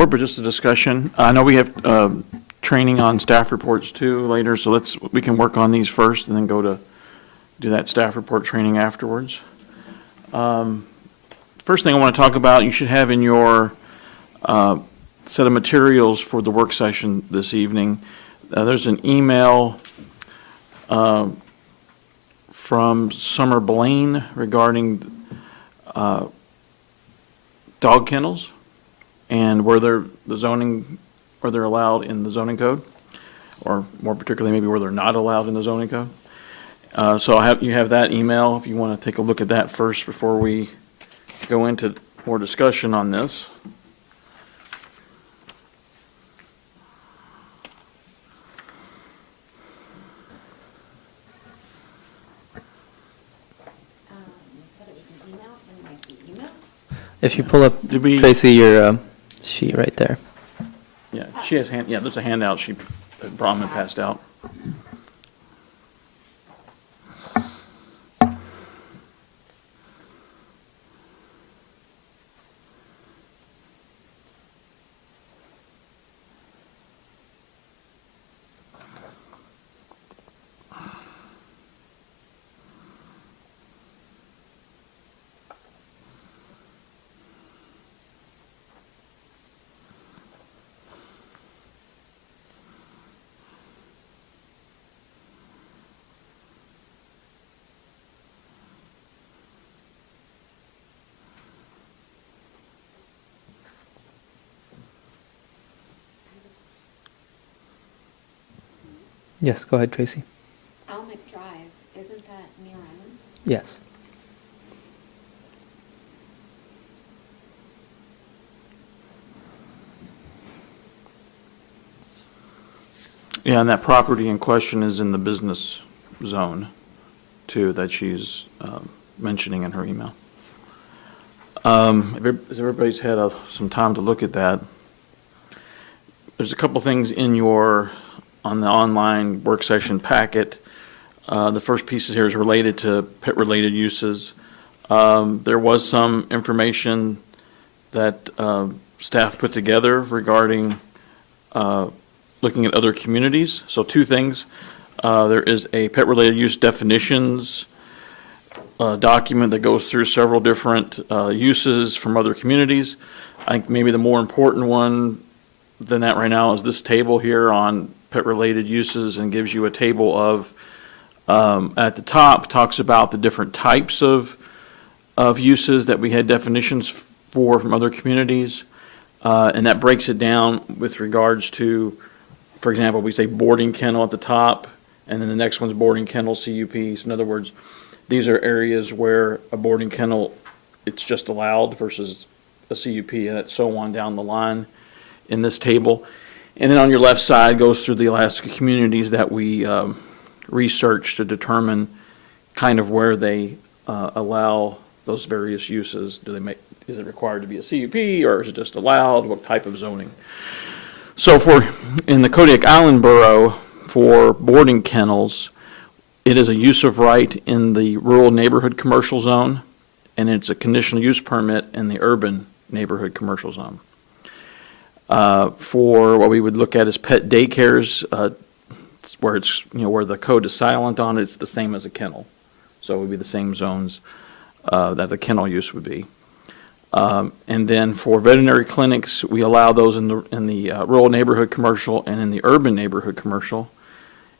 report, but just a discussion. I know we have training on staff reports too later, so we can work on these first and then go to do that staff report training afterwards. First thing I want to talk about, you should have in your set of materials for the work session this evening. There's an email from Summer Blaine regarding dog kennels and where they're allowed in the zoning code, or more particularly maybe where they're not allowed in the zoning code. So you have that email if you want to take a look at that first before we go into more discussion on this. If you pull up, Tracy, your sheet right there. Yeah, she has there's a handout that Brahman passed out. Yes, go ahead, Tracy. Almec Drive, isn't that near Island? Yes. Yeah, and that property in question is in the business zone, too, that she's mentioning in her email. As everybody's had some time to look at that, there's a couple things on the online work session packet. The first piece here is related to pet-related uses. There was some information that staff put together regarding looking at other communities. So two things. There is a pet-related use definitions document that goes through several different uses from other communities. I think maybe the more important one than that right now is this table here on pet-related uses, and gives you a table of, at the top, talks about the different types of uses that we had definitions for from other communities, and that breaks it down with regards to, for example, we say boarding kennel at the top, and then the next one's boarding kennel CUPs. In other words, these are areas where a boarding kennel, it's just allowed versus a CUP, and it's so on down the line in this table. And then on your left side goes through the Alaska communities that we researched to determine kind of where they allow those various uses. Is it required to be a CUP, or is it just allowed? What type of zoning? So in the Kodiak Island Borough, for boarding kennels, it is a use of right in the rural neighborhood commercial zone, and it's a conditional use permit in the urban neighborhood commercial zone. For what we would look at as pet daycares, where it's where the code is silent on it, it's the same as a kennel, so it would be the same zones that the kennel use would be. And then for veterinary clinics, we allow those in the rural neighborhood commercial and in the urban neighborhood commercial,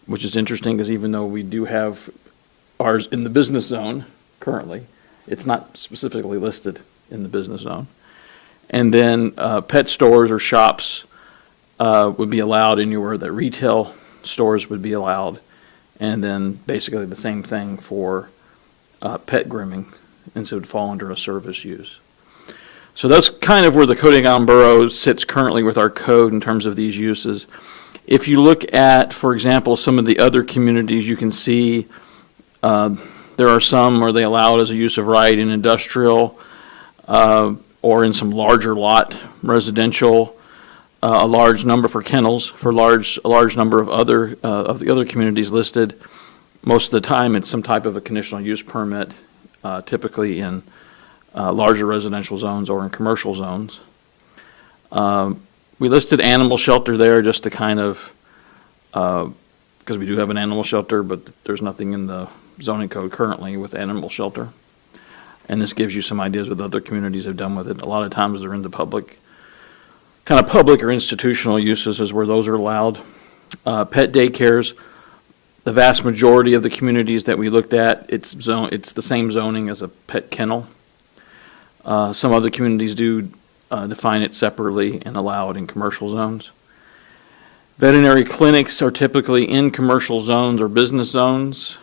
which is interesting because even though we do have ours in the business zone currently, it's not specifically listed in the business zone. And then pet stores or shops would be allowed anywhere that retail stores would be allowed. And then basically the same thing for pet grooming, and so it would fall under a service use. So that's kind of where the Kodiak Island Borough sits currently with our code in terms of these uses. If you look at, for example, some of the other communities, you can see there are some where they allow it as a use of right in industrial, or in some larger lot residential, a large number for kennels, for a large number of the other communities listed. Most of the time, it's some type of a conditional use permit, typically in larger residential zones or in commercial zones. we listed animal shelter there just to kind of, because we do have an animal shelter, but there's nothing in the zoning code currently with animal shelter. And this gives you some ideas what other communities have done with it. A lot of times they're in the public or institutional uses is where those are allowed. Pet daycares, the vast majority of the communities that we looked at, it's the same zoning as a pet kennel. Some other communities do define it separately and allow it in commercial zones. Veterinary clinics are typically in commercial zones or business zones,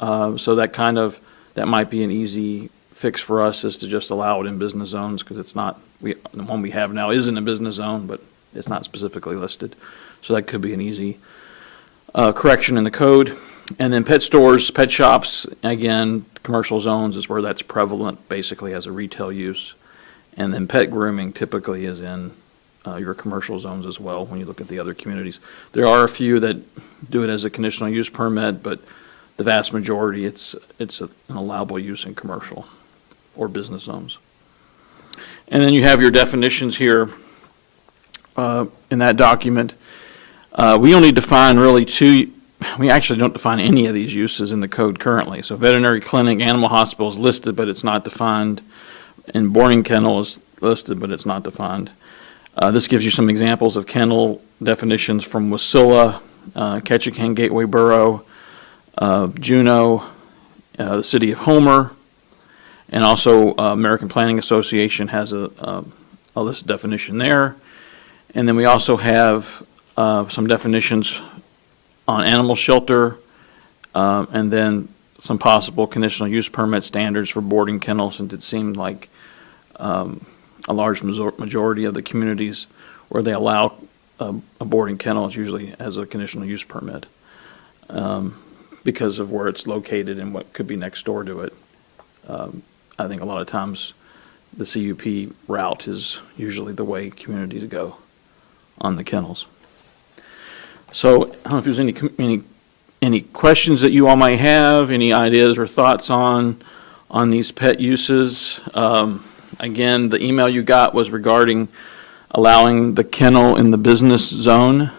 so that might be an easy fix for us, is to just allow it in business zones, because it's not, the one we have now is in a business zone, but it's not specifically listed. So that could be an easy correction in the code. And then pet stores, pet shops, again, commercial zones is where that's prevalent, basically as a retail use. And then pet grooming typically is in your commercial zones as well when you look at the other communities. There are a few that do it as a conditional use permit, but the vast majority, it's an allowable use in commercial or business zones. And then you have your definitions here in that document. We only define really two. We actually don't define any of these uses in the code currently. So veterinary clinic, animal hospital is listed, but it's not defined. And boarding kennel is listed, but it's not defined. This gives you some examples of kennel definitions from Wasilla, Ketchikan Gateway Borough, Juneau, the city of Homer, and also American Planning Association has a list definition there. And then we also have some definitions on animal shelter, and then some possible conditional use permit standards for boarding kennels, since it seemed like a large majority of the communities where they allow a boarding kennel is usually as a conditional use permit, because of where it's located and what could be next door to it. I think a lot of times the CUP route is usually the way communities go on the kennels. So I don't know if there's any questions that you all might have, any ideas or thoughts on these pet uses. Again, the email you got was regarding allowing the kennel in the business zone.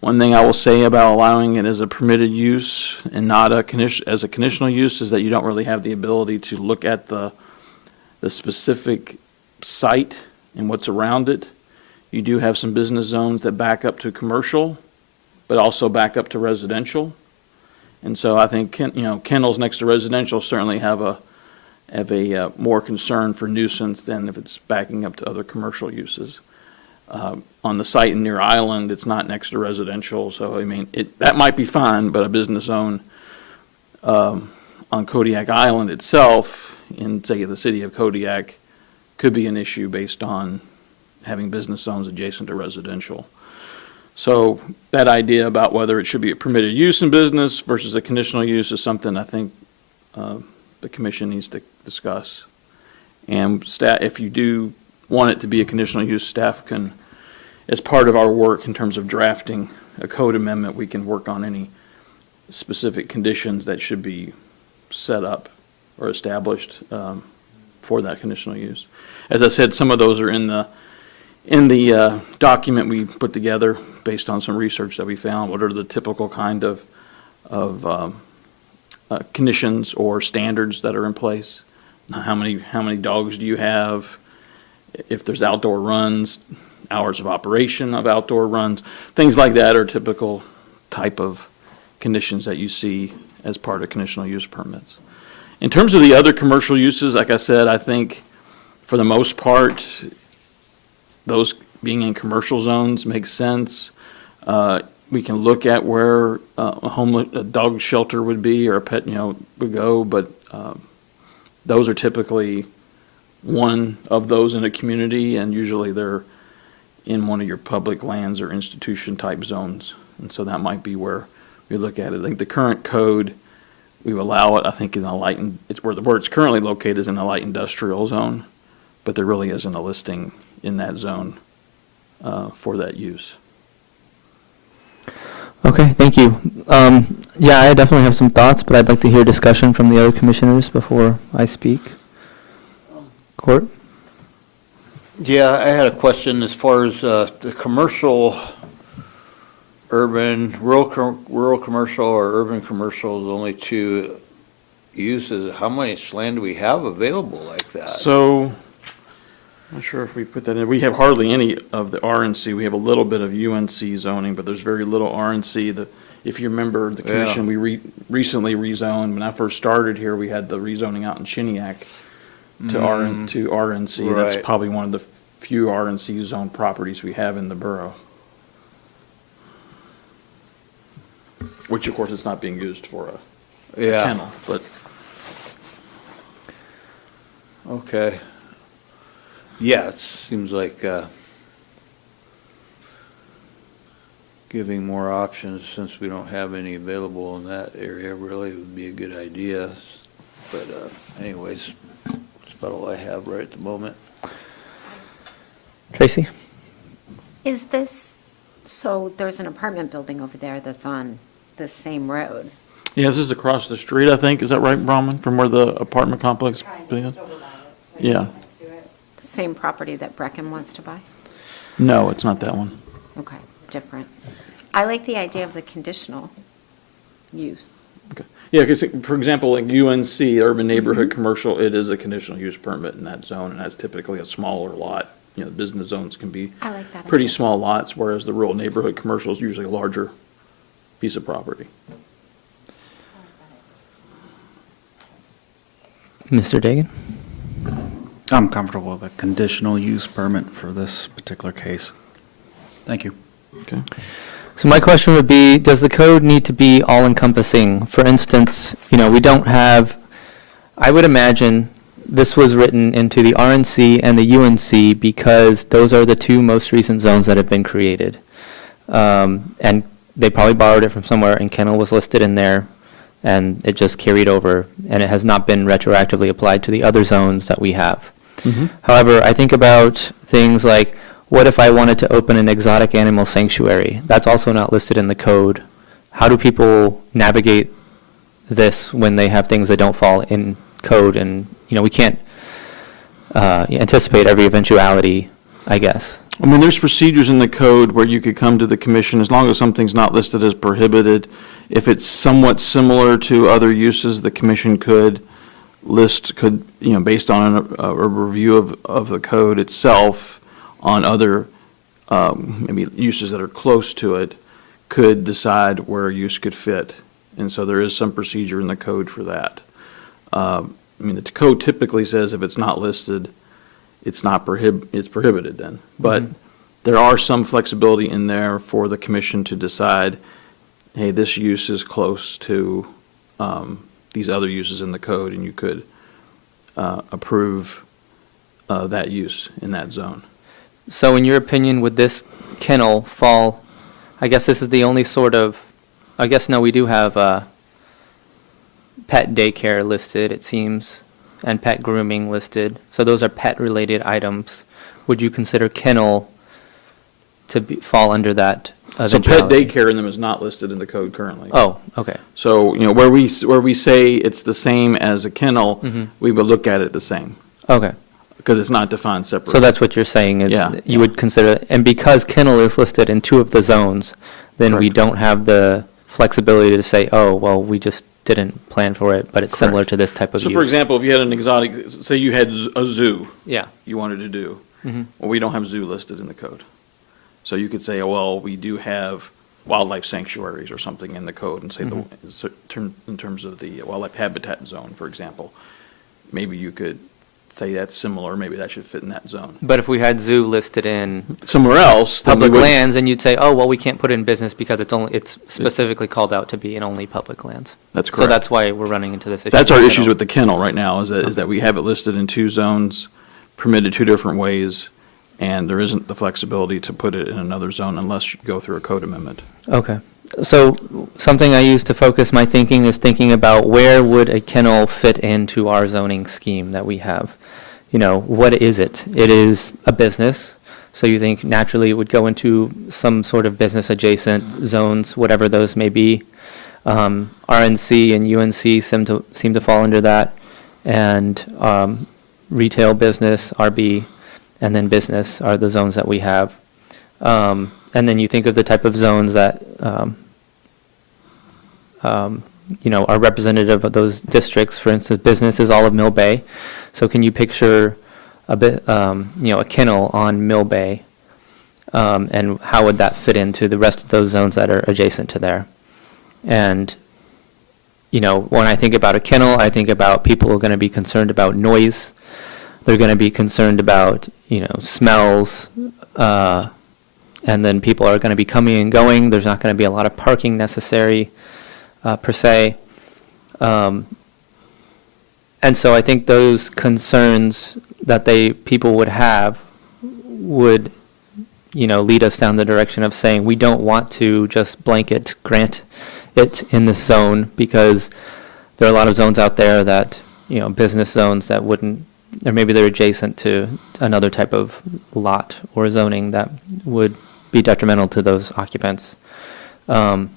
One thing I will say about allowing it as a permitted use and not as a conditional use is that you don't really have the ability to look at the specific site and what's around it. You do have some business zones that back up to commercial, but also back up to residential. And so I think kennels next to residential certainly have a more concern for nuisance than if it's backing up to other commercial uses. On the site in Near Island, it's not next to residential, so I mean that might be fine, but a business zone on Kodiak Island itself, in say the city of Kodiak, could be an issue based on having business zones adjacent to residential. So that idea about whether it should be a permitted use in business versus a conditional use is something I think the commission needs to discuss. And staff, if you do want it to be a conditional use, staff can, as part of our work in terms of drafting a code amendment, we can work on any specific conditions that should be set up or established for that conditional use. As I said, some of those are in the document we put together based on some research that we found. What are the typical kind of conditions or standards that are in place? How many dogs do you have? If there's outdoor runs, hours of operation of outdoor runs, things like that are typical type of conditions that you see as part of conditional use permits. In terms of the other commercial uses, like I said, I think for the most part, those being in commercial zones makes sense. We can look at where a dog shelter would be or a pet, would go, but those are typically one of those in a community, and usually they're in one of your public lands or institution type zones. And so that might be where we look at it. I think the current code, we allow it, I think, in a light, it's where it's currently located is in a light industrial zone, but there really isn't a listing in that zone for that use. Okay, thank you. Yeah, I definitely have some thoughts, but I'd like to hear discussion from the other commissioners before I speak. Court? Yeah, I had a question as far as the commercial, rural commercial or urban commercial, the only two uses. How much land do we have available like that? So, I'm not sure if we put that in. We have hardly any of the RNC. We have a little bit of UNC zoning, but there's very little RNC. If you remember, the commission, we recently rezoned. When I first started here, we had the rezoning out in Chiniac to RNC. That's Right. probably one of the few RNC zone properties we have in the borough. Which, of course, it's not being used for a Yeah, kennel, but okay. Yeah, it seems like giving more options, since we don't have any available in that area, really would be a good idea. But anyways, that's about all I have right at the moment. Tracy? Is this, so there's an apartment building over there that's on the same road? yeah, this is across the street, I think. Is that right, Brahman, from where the apartment complex is? Yeah. The same property that Brecken wants to buy? No, it's not that one. Okay, different. I like the idea of the conditional use. Okay. Yeah, because, for example, like UNC, Urban Neighborhood Commercial, it is a conditional use permit in that zone, and that's typically a smaller lot. You know, business zones can be I like that pretty idea. small lots, whereas the rural neighborhood commercial is usually a larger piece of property. Mr. Dagan? I'm comfortable with a conditional use permit for this particular case. Thank you. Okay. So my question would be, does the code need to be all-encompassing? For instance, we don't have, I would imagine this was written into the RNC and the UNC because those are the two most recent zones that have been created. And they probably borrowed it from somewhere, and kennel was listed in there, and it just carried over, and it has not been retroactively applied to the other zones that we have. However, I think about things like, what if I wanted to open an exotic animal sanctuary? That's also not listed in the code. How do people navigate this when they have things that don't fall in code? And, we can't anticipate every eventuality, I guess. I mean, there's procedures in the code where you could come to the commission, as long as something's not listed as prohibited. If it's somewhat similar to other uses, the commission could based on a review of the code itself, on other maybe uses that are close to it, could decide where a use could fit. And so there is some procedure in the code for that. The code typically says if it's not listed, it's prohibited then. But there are some flexibility in there for the commission to decide, hey, this use is close to these other uses in the code, and you could approve that use in that zone. So in your opinion, would this kennel fall, I guess this is the only sort of, no, we do have pet daycare listed, it seems, and pet grooming listed. So those are pet-related items. Would you consider kennel to fall under that So pet eventuality? daycare in them is not listed in the code currently. Oh, okay. So, where we say it's the same as a kennel, we would look at it the same, Okay. because it's not defined separately. So that's what you're saying is Yeah, you would consider, and because kennel is listed in two of the zones, then we Correct. don't have the flexibility to say, oh, well, we just didn't plan for it, but it's similar Correct. to this type of So use. for example, if you had an exotic, say you had a zoo Yeah. you wanted to do, Mhm. well, we don't have zoo listed in the code. So you could say, well, we do have wildlife sanctuaries or something in the code, and say, in terms of the wildlife habitat zone, for example, maybe you could say that's similar, maybe that should fit in that zone. But if we had zoo listed in Somewhere else, then we public would. lands, then you'd say, oh, well, we can't put it in business because it's specifically called out to be in only public lands. That's So correct. that's why we're running into this issue. That's our with issues kennel. with the kennel right now, is that we have it listed in two zones, permitted two different ways, and there isn't the flexibility to put it in another zone unless you go through a code amendment. Okay. So something I use to focus my thinking is thinking about where would a kennel fit into our zoning scheme that we have? What is it? It is a business, so you think naturally it would go into some sort of business adjacent zones, whatever those may be. RNC and UNC seem to fall under that, and retail business, RB. and then business are the zones that we have. And then you think of the type of zones that, are representative of those districts. For instance, business is all of Mill Bay. So can you picture a bit, a kennel on Mill Bay? And how would that fit into the rest of those zones that are adjacent to there? And, when I think about a kennel, I think about people who are going to be concerned about noise. They're going to be concerned about, smells, and then people are going to be coming and going. There's not going to be a lot of parking necessary, per se. And so I think those concerns that people would have would, lead us down the direction of saying we don't want to just blanket grant it in this zone, because there are a lot of zones out there that, business zones that wouldn't, or maybe they're adjacent to another type of lot or zoning that would be detrimental to those occupants. So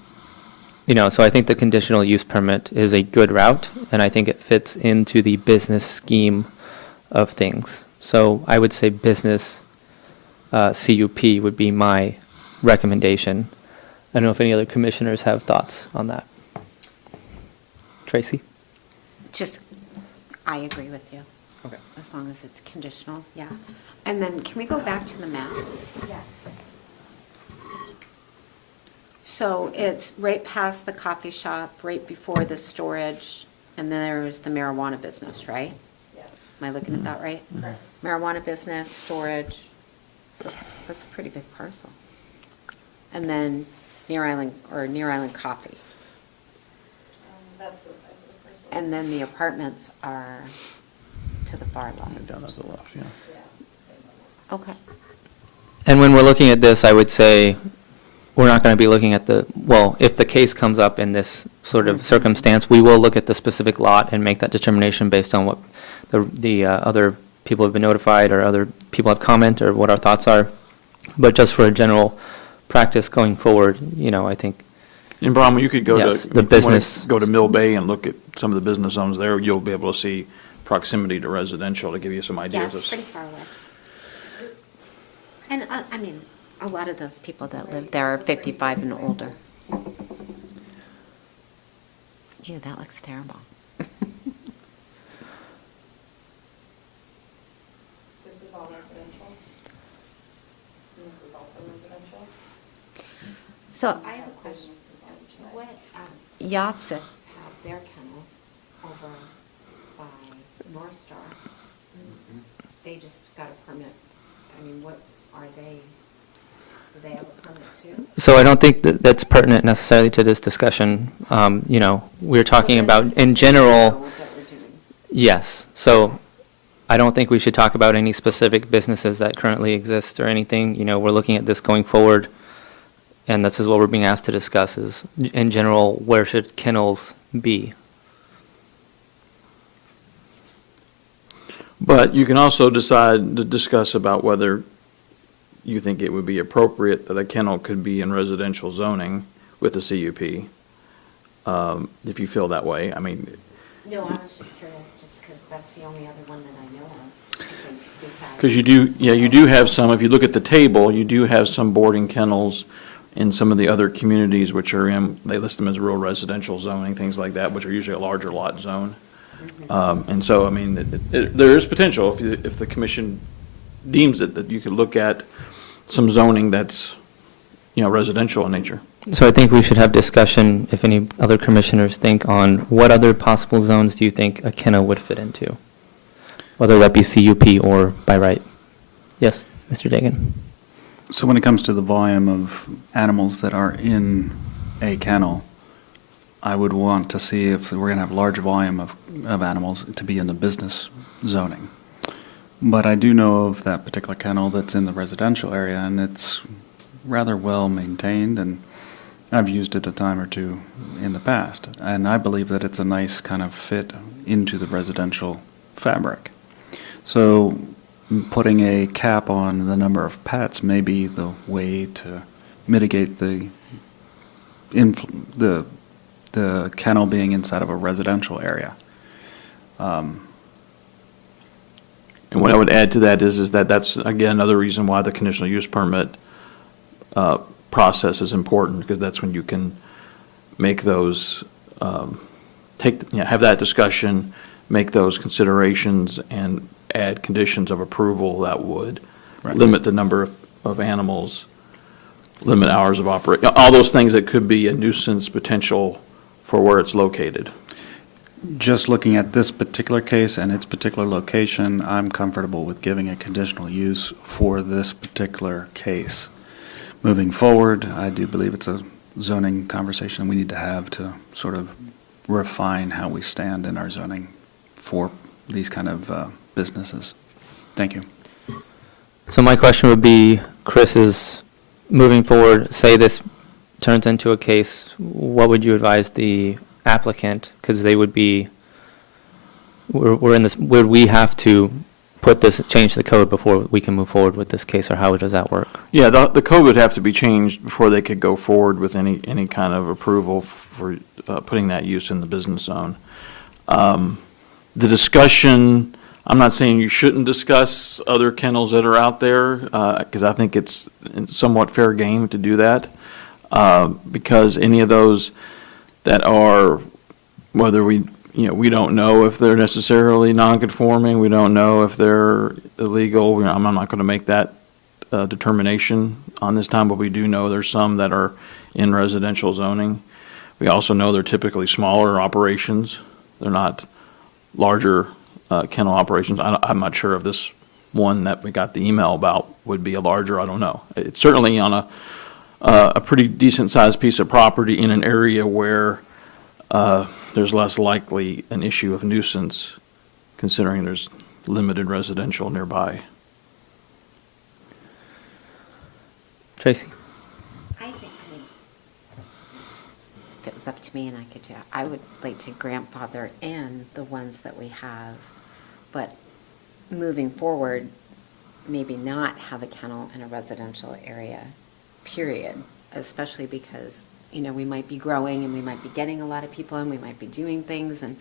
I think the conditional use permit is a good route, and I think it fits into the business scheme of things. So I would say business CUP would be my recommendation. I don't know if any other commissioners have thoughts on that. Tracy? I agree with you. Okay. As long as it's conditional, yeah. And then can we go back to the map? Yeah. So it's right past the coffee shop, right before the storage, and then there's the marijuana business, right? Yes. Am I looking at that right? Right. Marijuana business, storage, so that's a pretty big parcel. And then Near Island Coffee. That's the side of the first one. And then the apartments are to the far left. Down to the left, yeah. Yeah. Okay. And when we're looking at this, I would say we're not going to be looking at if the case comes up in this sort of circumstance, we will look at the specific lot and make that determination based on what the other people have been notified or other people have comment or what our thoughts are. But just for a general practice going forward, I think. In Brahma, you could go Yes, to. the business. Go to Mill Bay and look at some of the business zones there. You'll be able to see proximity to residential to give you some Yeah, ideas. it's pretty far away. And, a lot of those people that live there are 55 and older. Ew, that looks terrible. This is all residential. And this is also residential. So I have a question. What, Yachts have their kennel over by North Star. They just got a permit. What are they, do they have a permit too? So I don't think that's pertinent necessarily to this discussion. We're talking about in general. What we're doing. Yes, so I don't think we should talk about any specific businesses that currently exist or anything. We're looking at this going forward, and this is what we're being asked to discuss is, in general, where should kennels be? But you can also decide to discuss about whether you think it would be appropriate that a kennel could be in residential zoning with a CUP, if you feel that way. No, I was just curious, just because that's the only other one that I know of. Because you do have some, if you look at the table, you do have some boarding kennels in some of the other communities which are they list them as rural residential zoning, things like that, which are usually a larger lot zone. And so, there is potential, if the commission deems it, that you could look at some zoning that's, residential in nature. So I think we should have discussion, if any other commissioners think, on what other possible zones do you think a kennel would fit into? Whether that be CUP or by right. Yes, Mr. Dagan? So when it comes to the volume of animals that are in a kennel, I would want to see if we're going to have large volume of animals to be in the business zoning. But I do know of that particular kennel that's in the residential area, and it's rather well maintained, and I've used it a time or two in the past. And I believe that it's a nice kind of fit into the residential fabric. So putting a cap on the number of pets may be the way to mitigate the kennel being inside of a residential area. And what I would add to that is that that's, again, another reason why the conditional use permit process is important, because that's when you can make those, have that discussion, make those considerations, and add conditions of approval that would Right. limit the number of animals, limit hours of operation, all those things that could be a nuisance potential for where it's located. Just looking at this particular case and its particular location, I'm comfortable with giving a conditional use for this particular case. Moving forward, I do believe it's a zoning conversation we need to have to sort of refine how we stand in our zoning for these kind of businesses. Thank you. So my question would be, Chris, is moving forward, say this turns into a case, what would you advise the applicant? Because they would be, we're in this, would we have to change the code before we can move forward with this case, or how does that work? Yeah, the code would have to be changed before they could go forward with any kind of approval for putting that use in the business zone. The discussion, I'm not saying you shouldn't discuss other kennels that are out there, because I think it's somewhat fair game to do that, because any of those that are, whether we don't know if they're necessarily non-conforming, we don't know if they're illegal, I'm not going to make that determination on this time, but we do know there's some that are in residential zoning. We also know they're typically smaller operations. They're not larger kennel operations. I'm not sure if this one that we got the email about would be a larger, I don't know. It's certainly on a pretty decent-sized piece of property in an area where there's less likely an issue of nuisance, considering there's limited residential nearby. Tracy? I think, if it was up to me and I could do it, I would like to grandfather in the ones that we have, but moving forward, maybe not have a kennel in a residential area, period, especially because, we might be growing and we might be getting a lot of people and we might be doing things, and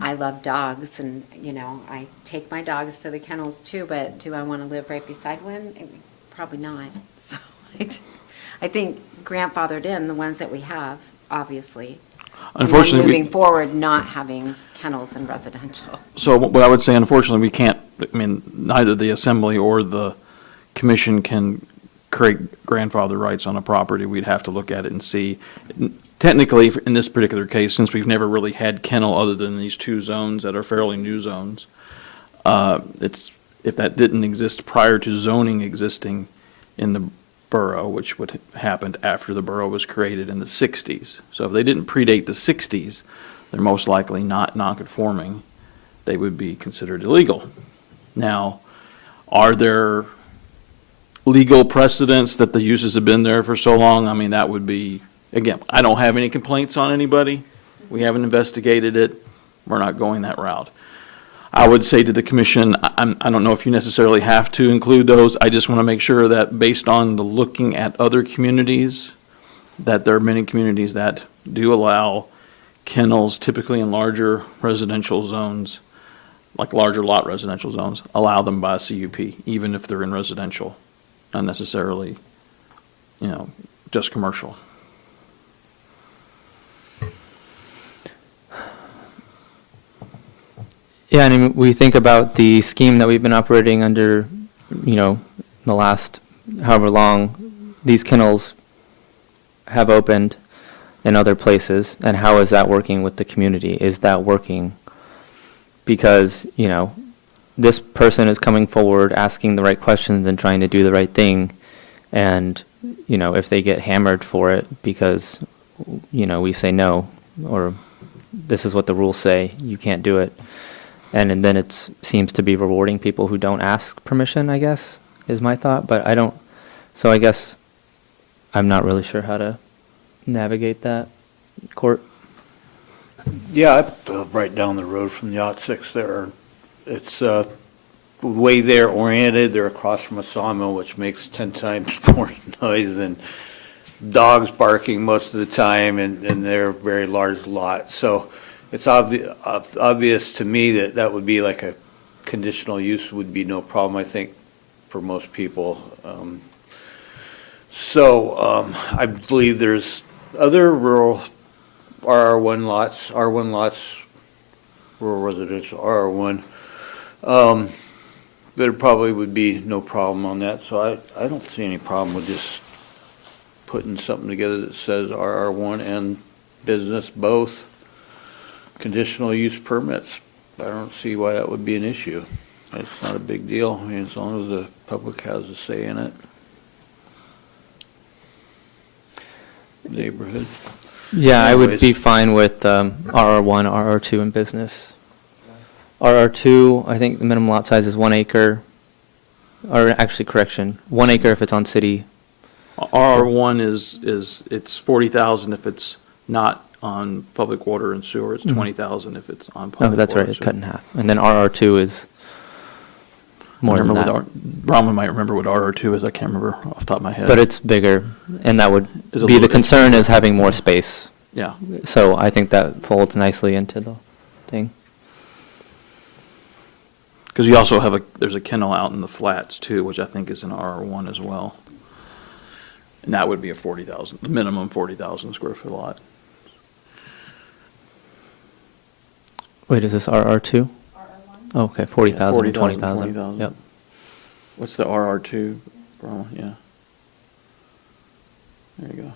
I love dogs, and, I take my dogs to the kennels too, but do I want to live right beside one? Probably not. So I think grandfathered in the ones that we have, obviously. Unfortunately, And then moving forward, not having kennels in residential. So what I would say, unfortunately, we can't, neither the assembly or the commission can create grandfather rights on a property. We'd have to look at it and see. Technically, in this particular case, since we've never really had kennel other than these two zones that are fairly new zones, if that didn't exist prior to zoning existing in the borough, which would happened after the borough was created in the 60s. So if they didn't predate the 60s, they're most likely not non-conforming. They would be considered illegal. Now, are there legal precedents that the uses have been there for so long? That would be, again, I don't have any complaints on anybody. We haven't investigated it. We're not going that route. I would say to the commission, I don't know if you necessarily have to include those. I just want to make sure that based on the looking at other communities, that there are many communities that do allow kennels, typically in larger residential zones, like larger lot residential zones, allow them by a CUP, even if they're in residential, not necessarily, just commercial. Yeah, we think about the scheme that we've been operating under, the last however long these kennels have opened in other places, and how is that working with the community? Is that working? Because, this person is coming forward, asking the right questions and trying to do the right thing, and, if they get hammered for it because, we say no, or this is what the rules say, you can't do it. And then it seems to be rewarding people who don't ask permission, I guess, is my thought. But so I guess I'm not really sure how to navigate that. Court? Yeah, I live right down the road from the Yacht 6 there. It's the way they're oriented, they're across from a sawmill, which makes 10 times more noise than dogs barking most of the time, and they're a very large lot. So it's obvious to me that would be like a conditional use would be no problem, I think, for most people. I believe there's other rural RR1 lots, rural residential RR1, there probably would be no problem on that, so I don't see any problem with just putting something together that says RR1 and business both, conditional use permits. I don't see why that would be an issue. It's not a big deal, I mean, as long as the public has a say in it. Neighborhood. Yeah, I would be Anyways. fine with RR1, RR2 in business. RR2, I think the minimum lot size is 1 acre, or actually, correction, 1 acre if it's on city. RR1 it's 40,000 if it's not on public water and sewer, it's 20,000 if it's on public water. Oh, that's right, and it's sewer. cut in half. And then RR2 is more than that. Brahma might remember what RR2 is, I can't remember off the top of my head. But it's bigger, and that would Is a be, little the bit- concern is having more space. Yeah, So I think that folds nicely into the thing. because you also have there's a kennel out in the flats too, which I think is an RR1 as well. And that would be a 40,000, the minimum 40,000 square foot lot. Wait, is this RR2? RR1? Oh, okay, 40,000 and 40,000, 20,000. 20,000. Yep. What's the RR2, Brahma? Yeah. There you go.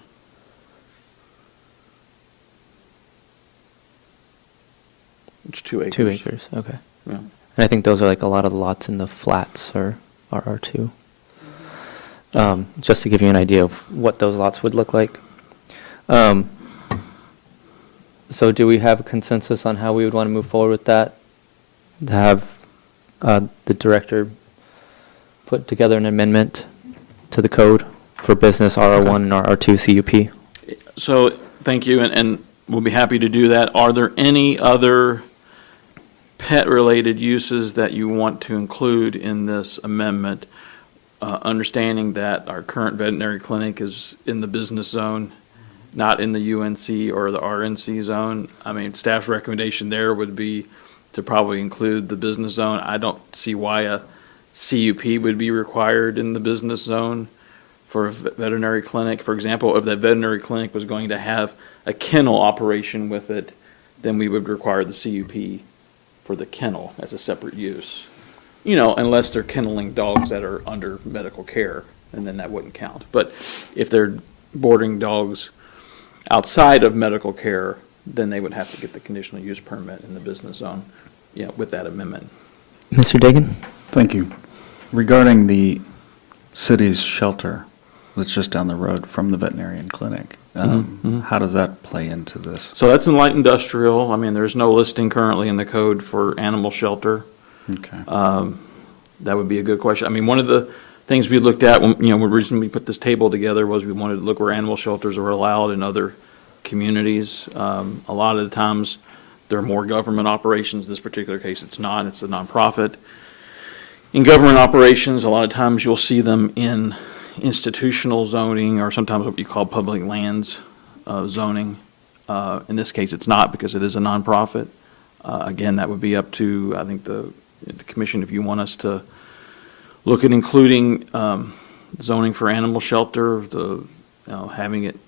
It's 2 acres. 2 acres, okay. Yeah. And I think those are like a lot of the lots in the flats are RR2. Just to give you an idea of what those lots would look like. So do we have a consensus on how we would want to move forward with that? To have the director put together an amendment to the code for business RR1 and RR2 CUP? So, thank you, and we'll be happy to do that. Are there any other pet-related uses that you want to include in this amendment? Understanding that our current veterinary clinic is in the business zone, not in the UNC or the RNC zone. I mean, staff's recommendation there would be to probably include the business zone. I don't see why a CUP would be required in the business zone for a veterinary clinic. For example, if that veterinary clinic was going to have a kennel operation with it, then we would require the CUP for the kennel as a separate use. You know, unless they're kenneling dogs that are under medical care, and then that wouldn't count. But if they're boarding dogs outside of medical care, then they would have to get the conditional use permit in the business zone, with that amendment. Mr. Dagan? Thank you. Regarding the city's shelter that's just down the road from the veterinarian clinic, how does that play into this? So that's in light industrial. I mean, there's no listing currently in the code for animal shelter. Okay. That would be a good question. I mean, one of the things we looked at when, the reason we put this table together was we wanted to look where animal shelters are allowed in other communities. A lot of the times, there are more government operations. In this particular case, it's not. It's a nonprofit. In government operations, a lot of times you'll see them in institutional zoning or sometimes what you call public lands zoning. In this case, it's not because it is a nonprofit. Again, that would be up to, I think, the commission if you want us to look at including zoning for animal shelter, having it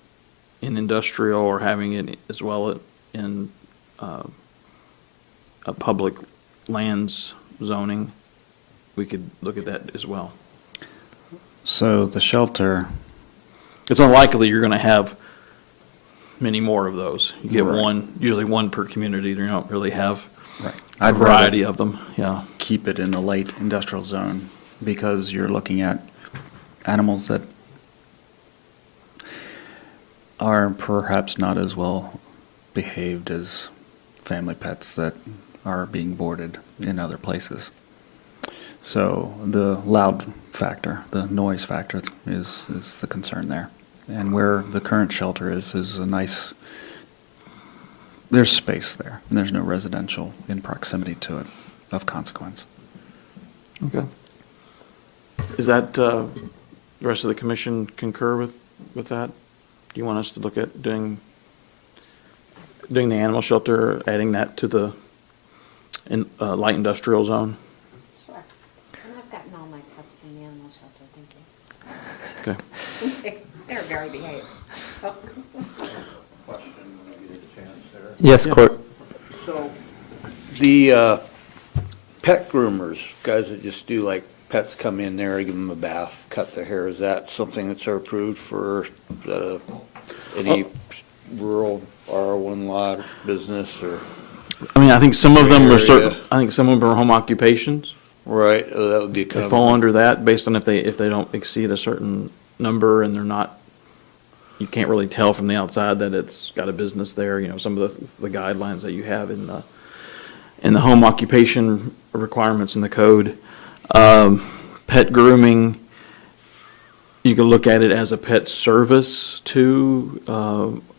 in industrial or having it as well in a public lands zoning. We could look at that as well. So the shelter, It's unlikely you're going to have many more of those. You get Right. one, usually one per community. You don't really have right. a I'd variety rather of them. Yeah. keep it in the light industrial zone because you're looking at animals that are perhaps not as well behaved as family pets that are being boarded in other places. So the loud factor, the noise factor is the concern there. And where the current shelter is a nice, there's space there, and there's no residential in proximity to it of consequence. Okay. Is that, the rest of the commission concur with that? Do you want us to look at doing the animal shelter, adding that to the light industrial zone? Okay. They're very behaved. Yes, Court. So, the pet groomers, guys that just do like pets come in there, give them a bath, cut their hair, is that something that's approved for any rural R1 lot business or? I mean, I think some of them are certain, Area. I think some of them are home occupations. Right, that would be They kind of. fall under that based on if they don't exceed a certain number and they're not, you can't really tell from the outside that it's got a business there, you know, some of the guidelines that you have in the home occupation requirements in the code. Pet grooming, you can look at it as a pet service too.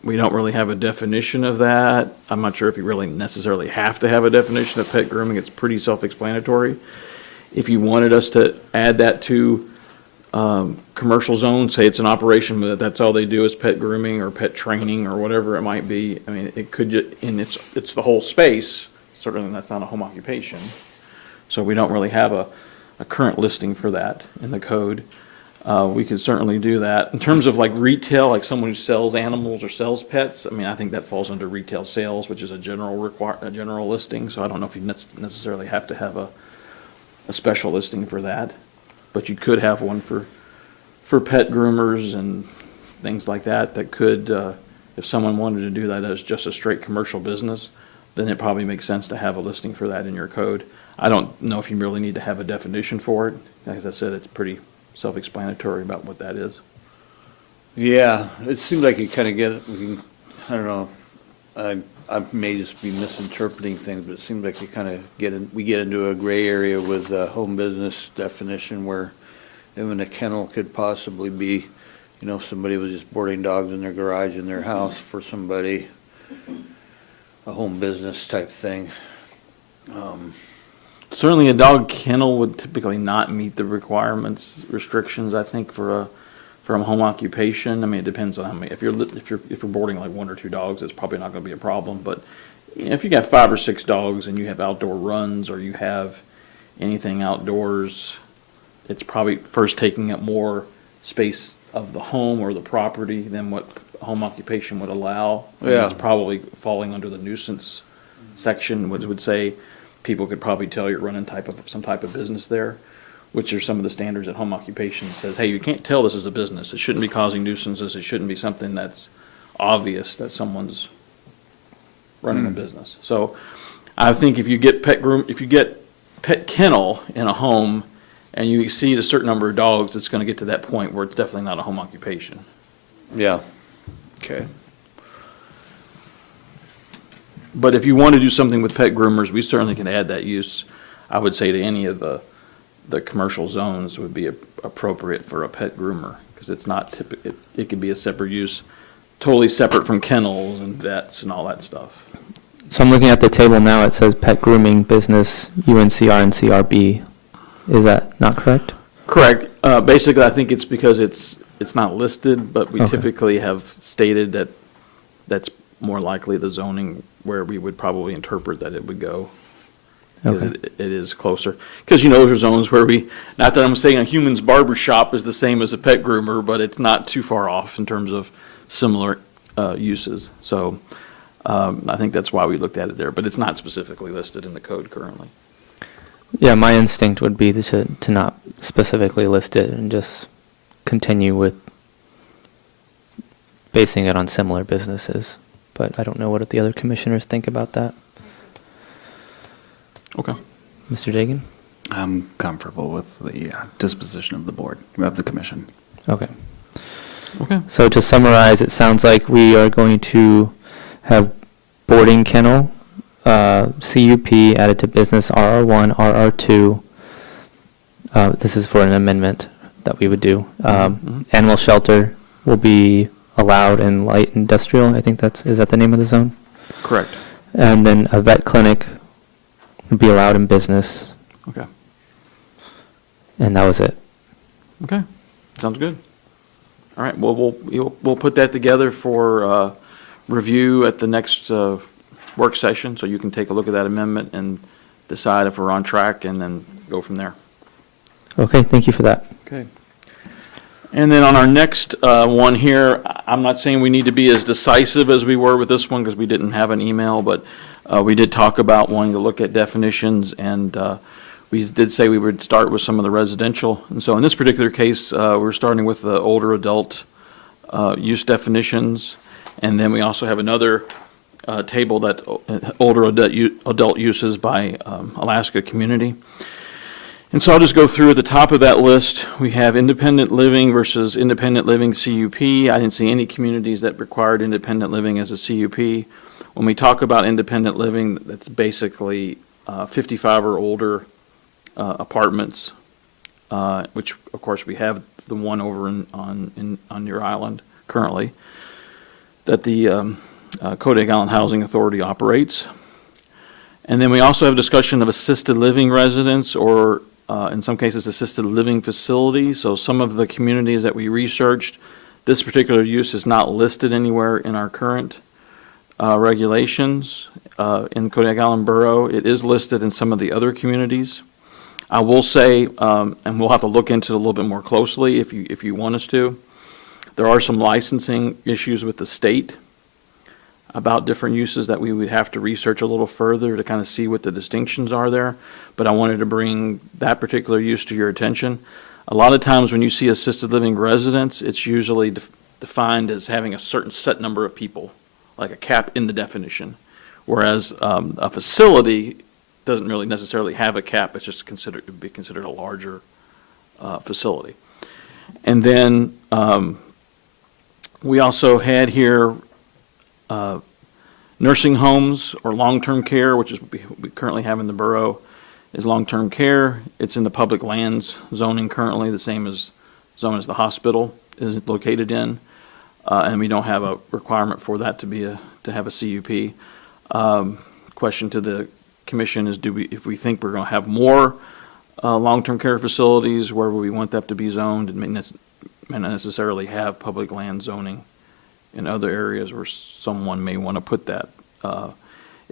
We don't really have a definition of that. I'm not sure if you really necessarily have to have a definition of pet grooming. It's pretty self-explanatory. If you wanted us to add that to commercial zone, say it's an operation that that's all they do is pet grooming or pet training or whatever it might be, I mean, it could, and it's the whole space, certainly that's not a home occupation. So we don't really have a current listing for that in the code. We could certainly do that. In terms of like retail, like someone who sells animals or sells pets, I mean, I think that falls under retail sales, which is a general listing, so I don't know if you necessarily have to have a special listing for that. But you could have one for pet groomers and things like that, that could, if someone wanted to do that as just a straight commercial business, then it probably makes sense to have a listing for that in your code. I don't know if you really need to have a definition for it. As I said, it's pretty self-explanatory about what that is. Yeah, it seems like you kind of get, I don't know, I may just be misinterpreting things, but it seems like you kind of we get into a gray area with the home business definition where even a kennel could possibly be, you know, somebody was just boarding dogs in their garage in their house for somebody, a home business type thing. Certainly a dog kennel would typically not meet the restrictions, I think, for a home occupation. I mean, it depends on how many, if you're boarding like 1 or 2 dogs, it's probably not gonna be a problem, but you know, if you got 5 or 6 dogs and you have outdoor runs or you have anything outdoors, it's probably first taking up more space of the home or the property than what home occupation would allow. And Yeah. it's probably falling under the nuisance section, which would say people could probably tell you're running some type of business there, which are some of the standards that home occupation says, hey, you can't tell this is a business. It shouldn't be causing nuisances. It shouldn't be something that's obvious that someone's running a business. So I think if you get pet kennel in a home and you exceed a certain number of dogs, it's gonna get to that point where it's definitely not a home occupation. Yeah, okay. But if you want to do something with pet groomers, we certainly can add that use. I would say to any of the commercial zones would be appropriate for a pet groomer, because it's not it could be a separate use, totally separate from kennels and vets and all that stuff. So I'm looking at the table now, it says pet grooming business, UNCR and CRB. Is that not correct? Correct. Basically, I think it's because it's not listed, but we Okay. typically have stated that that's more likely the zoning where we would probably interpret that it would go. Because Okay. it is closer. Because, you know, there's zones where not that I'm saying a human's barber shop is the same as a pet groomer, but it's not too far off in terms of similar uses. So I think that's why we looked at it there, but it's not specifically listed in the code currently. Yeah, my instinct would be to not specifically list it and just continue with basing it on similar businesses. But I don't know what the other commissioners think about that. Okay. Mr. Dagan? I'm comfortable with the disposition of the board, of the commission. Okay. Okay. So to summarize, it sounds like we are going to have boarding kennel, CUP added to business RR1, RR2. This is for an amendment that we would do. Animal shelter will be allowed in light industrial. I think is that the name of the zone? Correct. And then a vet clinic would be allowed in business. Okay. And that was it. Okay. Sounds good. All right. Well, we'll put that together for review at the next work session, so you can take a look at that amendment and decide if we're on track, and then go from there. Okay, thank you for that. Okay. And then on our next one here, I'm not saying we need to be as decisive as we were with this one because we didn't have an email, but we did talk about wanting to look at definitions, and we did say we would start with some of the residential. And so in this particular case, we're starting with the older adult use definitions, and then we also have another table that older adult uses by Alaska community. And so I'll just go through at the top of that list. We have independent living versus independent living CUP. I didn't see any communities that required independent living as a CUP. When we talk about independent living, that's basically 55 or older apartments, which of course we have the one over on your island currently, that the Kodiak Island Housing Authority operates. And then we also have discussion of assisted living residents, or in some cases assisted living facilities. So some of the communities that we researched, this particular use is not listed anywhere in our current regulations in Kodiak Island Borough. It is listed in some of the other communities. I will say, and we'll have to look into it a little bit more closely if you want us to, there are some licensing issues with the state about different uses that we would have to research a little further to kind of see what the distinctions are there. But I wanted to bring that particular use to your attention. A lot of times when you see assisted living residents, it's usually defined as having a certain set number of people, like a cap in the definition. Whereas a facility doesn't really necessarily have a cap, it's just it'd be considered a larger facility. And then we also had here nursing homes or long-term care, which is what we currently have in the borough, is long-term care. It's in the public lands zoning currently, the same as zone as the hospital is located in, and we don't have a requirement for that to have a CUP. Question to the commission is, if we think we're going to have more long-term care facilities, where would we want that to be zoned? It may not necessarily have public land zoning in other areas where someone may want to put that.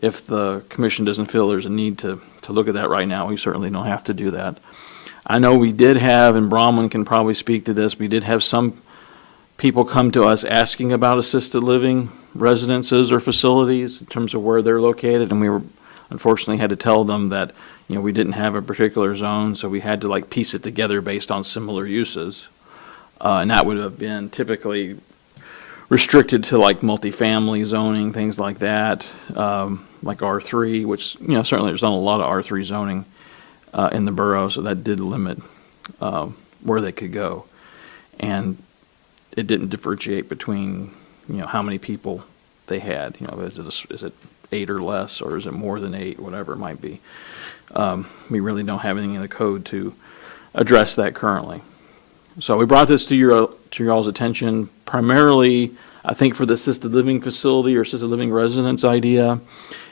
If the commission doesn't feel there's a need to look at that right now, we certainly don't have to do that. I know we did have, and Bromlin can probably speak to this, we did have some people come to us asking about assisted living residences or facilities in terms of where they're located, and we were unfortunately had to tell them that, you know, we didn't have a particular zone, so we had to like piece it together based on similar uses. And that would have been typically restricted to like multifamily zoning, things like that, like R3, which, you know, certainly there's not a lot of R3 zoning in the borough, so that did limit where they could go. And it didn't differentiate between, you know, how many people they had. You know, is it 8 or less, or is it more than 8, whatever it might be. We really don't have anything in the code to address that currently. So we brought this to y'all's attention primarily, I think, for the assisted living facility or assisted living residence idea.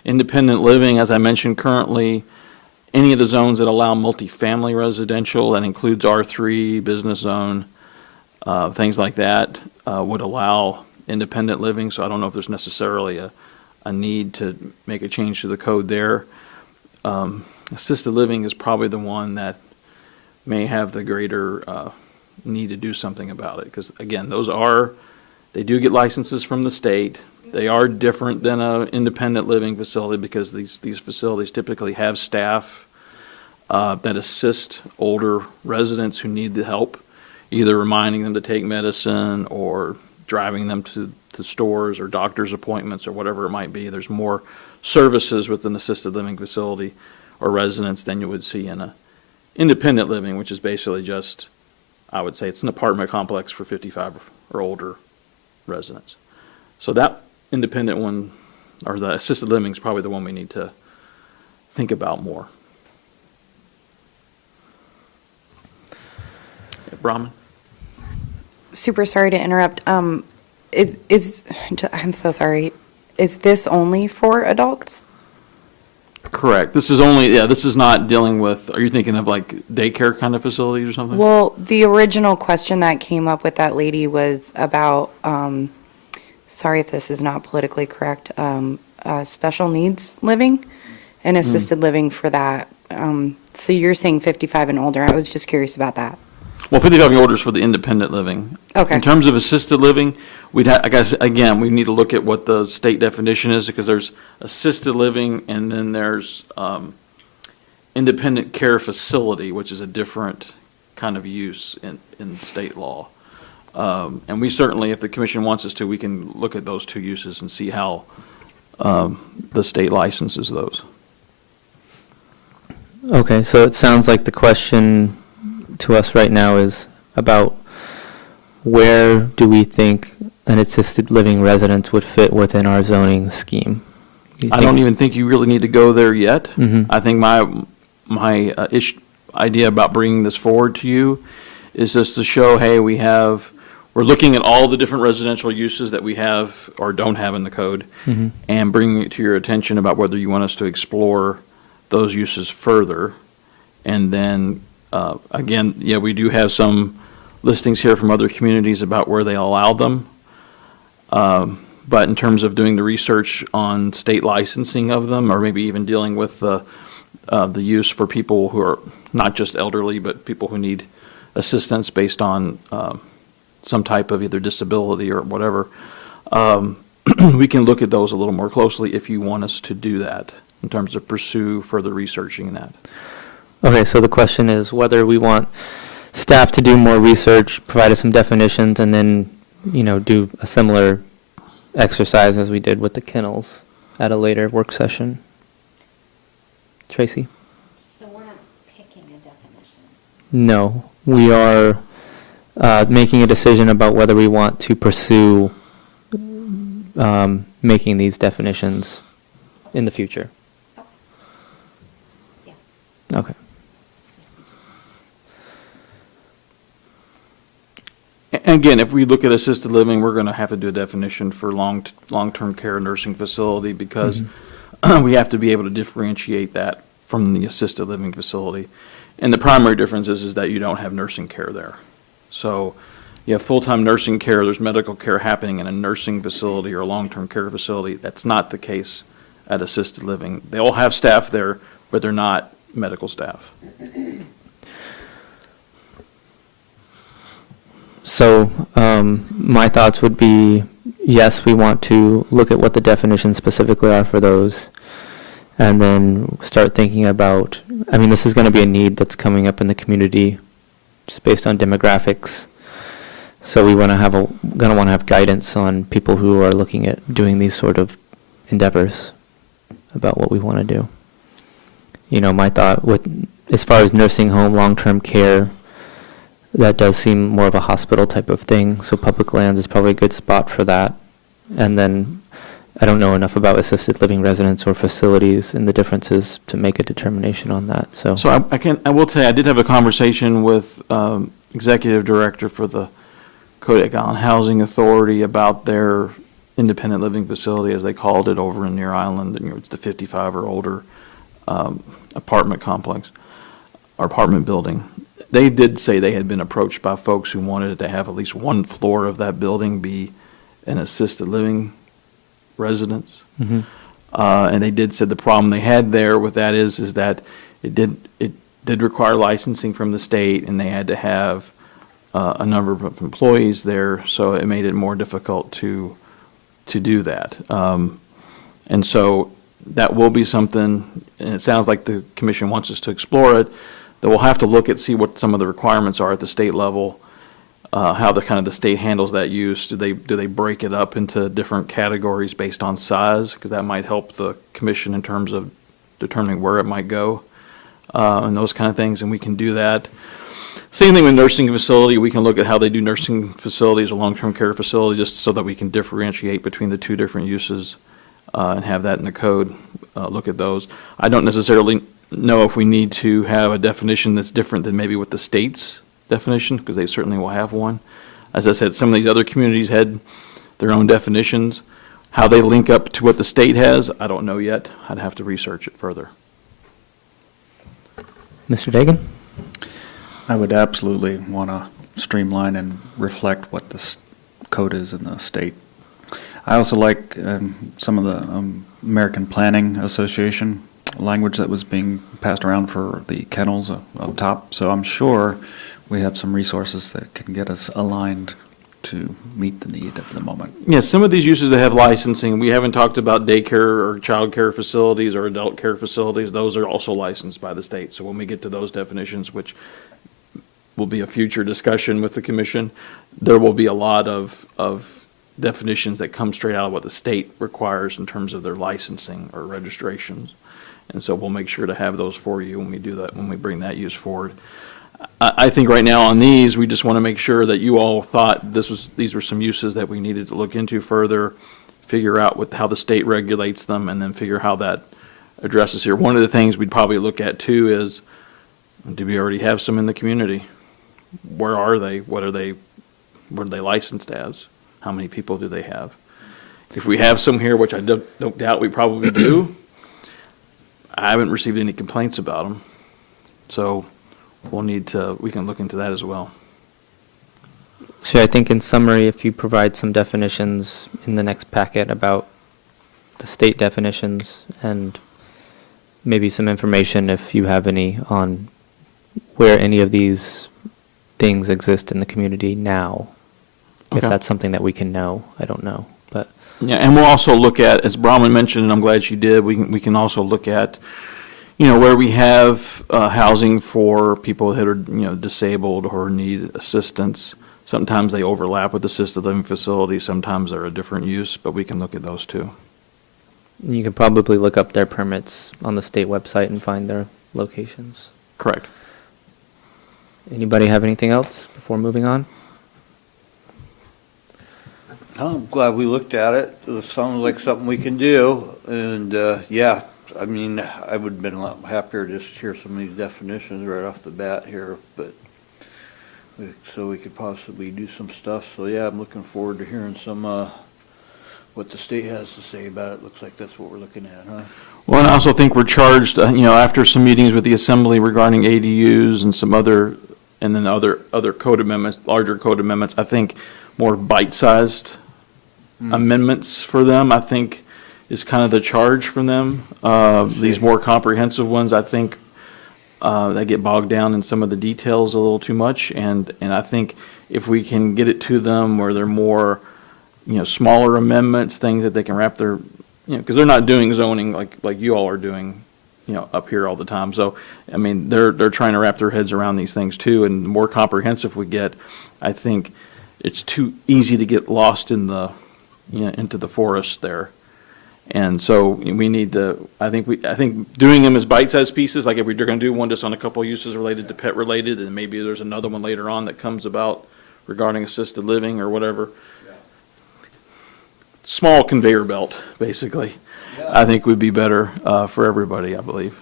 Independent living, as I mentioned, currently, any of the zones that allow multifamily residential, that includes R3, business zone, things like that, would allow independent living. So I don't know if there's necessarily a need to make a change to the code there. Assisted living is probably the one that may have the greater need to do something about it, because again, they do get licenses from the state. They are different than an independent living facility because these facilities typically have staff that assist older residents who need the help, either reminding them to take medicine or driving them to stores or doctor's appointments or whatever it might be. There's more services with an assisted living facility or residence than you would see in a independent living, which is basically just, I would say it's an apartment complex for 55 or older residents. So that independent one, or the assisted living, is probably the one we need to think about more. Yeah, Brahman? Super sorry to interrupt. I'm so sorry. Is this only for adults? Correct. This is not dealing with, are you thinking of like daycare kind of facilities or something? Well, the original question that came up with that lady was about, sorry if this is not politically correct, special needs living and assisted living for that. So you're saying 55 and older. I was just curious about that. Well, 55 orders for the independent living. Okay. In terms of assisted living, I guess, again, we need to look at what the state definition is, because there's assisted living and then there's independent care facility, which is a different kind of use in state law. And we certainly, if the commission wants us to, we can look at those two uses and see how the state licenses those. Okay, so it sounds like the question to us right now is about where do we think an assisted living residence would fit within our zoning scheme? You I think- don't even think you really need to go there yet. Mhm. I think my idea about bringing this forward to you is just to show, hey, we're looking at all the different residential uses that we have or don't have in the code, Mhm. and bringing it to your attention about whether you want us to explore those uses further. And then, again, yeah, we do have some listings here from other communities about where they allow them. But in terms of doing the research on state licensing of them, or maybe even dealing with the use for people who are not just elderly, but people who need assistance based on some type of either disability or whatever, we can look at those a little more closely if you want us to do that, in terms of pursue further researching that. Okay, so the question is whether we want staff to do more research, provide us some definitions, and then, do a similar exercise as we did with the kennels at a later work session. Tracy? So we're not picking a definition. No, we are making a decision about whether we want to pursue making these definitions in the future. Yes. Okay. Again, if we look at assisted living, we're going to have to do a definition for long-term care nursing facility, because we have to be able to differentiate that from the assisted living facility. And the primary difference is that you don't have nursing care there. So you have full-time nursing care, there's medical care happening in a nursing facility or a long-term care facility. That's not the case at assisted living. They all have staff there, but they're not medical staff. So my thoughts would be, yes, we want to look at what the definitions specifically are for those, and then start thinking about, this is going to be a need that's coming up in the community just based on demographics. So we want to have guidance on people who are looking at doing these sort of endeavors about what we want to do. My thought as far as nursing home, long-term care, that does seem more of a hospital type of thing, so public lands is probably a good spot for that. And then I don't know enough about assisted living residents or facilities and the differences to make a determination on that, so. So I will tell you, I did have a conversation with executive director for the Kodiak Island Housing Authority about their independent living facility, as they called it, over in Near Island, and it's the 55 or older apartment complex, or apartment building. They did say they had been approached by folks who wanted to have at least one floor of that building be an assisted living residence. Mhm. And they did say the problem they had there with that is that it did require licensing from the state, and they had to have a number of employees there, so it made it more difficult to do that. And so that will be something, and it sounds like the commission wants us to explore it, that we'll have to look at, see what some of the requirements are at the state level, how the state handles that use. Do they break it up into different categories based on size? Because that might help the commission in terms of determining where it might go, and those kind of things, and we can do that. Same thing with nursing facility. We can look at how they do nursing facilities or long-term care facilities, just so that we can differentiate between the two different uses, and have that in the code, look at those. I don't necessarily know if we need to have a definition that's different than maybe what the state's definition, because they certainly will have one. As I said, some of these other communities had their own definitions. How they link up to what the state has, I don't know yet. I'd have to research it further. Mr. Dagan? I would absolutely want to streamline and reflect what the code is in the state. I also like some of the American Planning Association language that was being passed around for the kennels up top. So I'm sure we have some resources that can get us aligned to meet the need of the moment. Yeah, some of these uses that have licensing, we haven't talked about daycare or childcare facilities or adult care facilities. Those are also licensed by the state. So when we get to those definitions, which will be a future discussion with the commission, there will be a lot of definitions that come straight out of what the state requires in terms of their licensing or registrations. And so we'll make sure to have those for you when we do that, when we bring that use forward. I think right now on these, we just want to make sure that you all thought these were some uses that we needed to look into further, figure out how the state regulates them, and then figure how that addresses here. One of the things we'd probably look at too is, do we already have some in the community? Where are they? What are they licensed as? How many people do they have? If we have some here, which I don't doubt we probably do, I haven't received any complaints about them. So we can look into that as well. So I think in summary, if you provide some definitions in the next packet about the state definitions and maybe some information, if you have any, on where any of these things exist in the community now. If Okay. that's something that we can know, I don't know, but. Yeah, and we'll also look at, as Brahman mentioned, and I'm glad she did, we can also look at, where we have housing for people that are, disabled or need assistance. Sometimes they overlap with assisted living facilities, sometimes they're a different use, but we can look at those too. You can probably look up their permits on the state website and find their locations. Correct. Anybody have anything else before moving on? I'm glad we looked at it. It sounds like something we can do. And, yeah, I mean, I would have been a lot happier to just hear some of these definitions right off the bat here, but so we could possibly do some stuff. So, yeah, I'm looking forward to hearing some, what the state has to say about it. Looks like that's what we're looking at, huh? Well, and I also think we're charged, after some meetings with the assembly regarding ADUs and some other code amendments, larger code amendments, I think more bite-sized amendments for them, I think, is kind of the charge from them. These more comprehensive ones, I think, they get bogged down in some of the details a little too much, and I think if we can get it to them where they're more, smaller amendments, things that they can wrap their, because they're not doing zoning like you all are doing, up here all the time. So, I mean, they're trying to wrap their heads around these things too, and the more comprehensive we get, I think it's too easy to get lost in the, into the forest there. And so we need to, I think doing them as bite-sized pieces, like if we're going to do one just on a couple of uses related to pet related, and maybe there's another one later on that comes about regarding assisted living or whatever. Small conveyor belt, basically, I think would be better for everybody, I believe.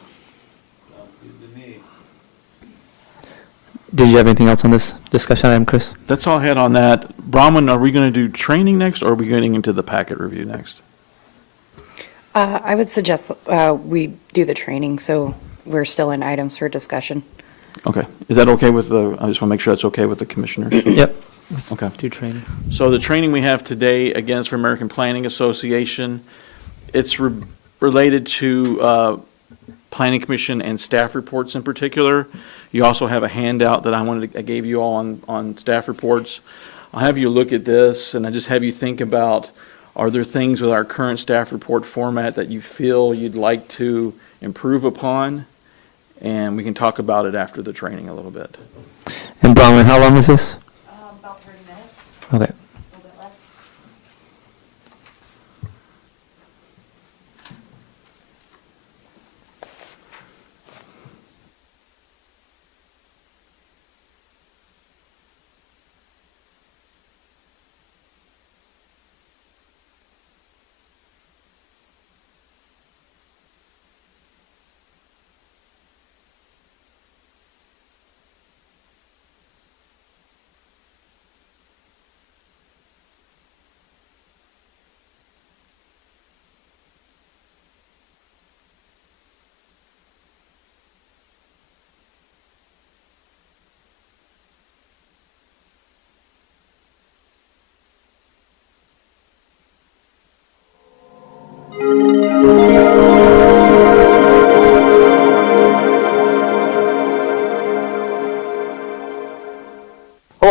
Did you have anything else on this discussion item, Chris? That's all I had on that. Brahman, are we going to do training next, or are we getting into the packet review next? I would suggest we do the training, so we're still in items for discussion. Okay. Is that okay with I just want to make sure that's okay with the commissioners? Yep. Okay. Do training. So the training we have today, again, is for American Planning Association. It's related to Planning Commission and staff reports in particular. You also have a handout that I gave you all on staff reports. I'll have you look at this, and I just have you think about, are there things with our current staff report format that you feel you'd like to improve upon? And we can talk about it after the training a little bit. And Bronwyn, how long is this? About 30 minutes, Okay. a little bit less.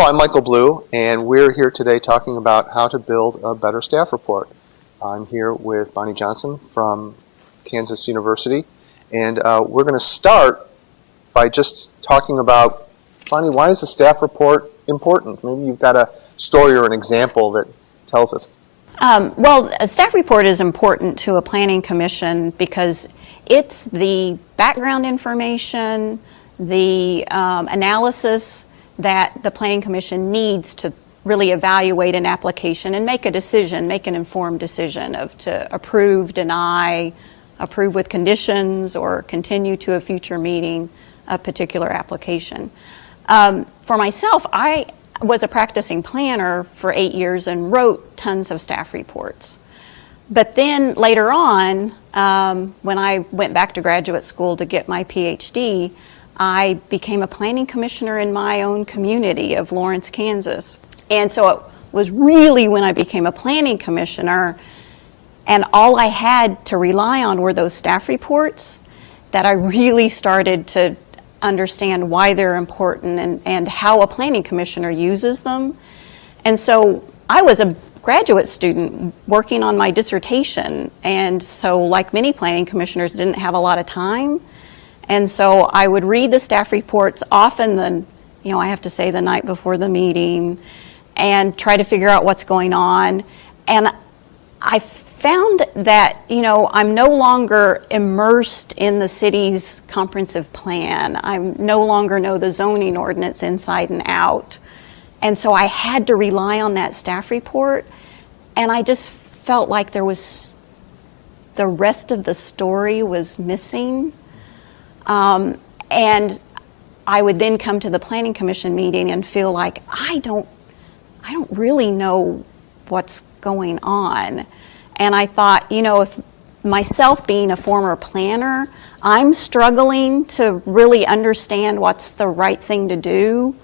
Hello, I'm Michael Blue, and we're here today talking about how to build a better staff report. I'm here with Bonnie Johnson from Kansas University, and we're going to start by just talking about, Bonnie, why is the staff report important? Maybe you've got a story or an example that tells us. Well, a staff report is important to a planning commission because it's the background information, the analysis that the planning commission needs to really evaluate an application and make a decision, make an informed decision of to approve, deny, approve with conditions, or continue to a future meeting a particular application. For myself, I was a practicing planner for 8 years and wrote tons of staff reports. But then later on, when I went back to graduate school to get my PhD, I became a planning commissioner in my own community of Lawrence, Kansas. And so it was really when I became a planning commissioner and all I had to rely on were those staff reports that I really started to understand why they're important and how a planning commissioner uses them. And so I was a graduate student working on my dissertation, and so like many planning commissioners didn't have a lot of time. And so I would read the staff reports often I have to say the night before the meeting and try to figure out what's going on. And I found that, I'm no longer immersed in the city's comprehensive plan. I no longer know the zoning ordinance inside and out. And so I had to rely on that staff report. And I just felt like the rest of the story was missing. And I would then come to the planning commission meeting and feel like I don't really know what's going on. And I thought, if myself being a former planner, I'm struggling to really understand what's the right thing to do.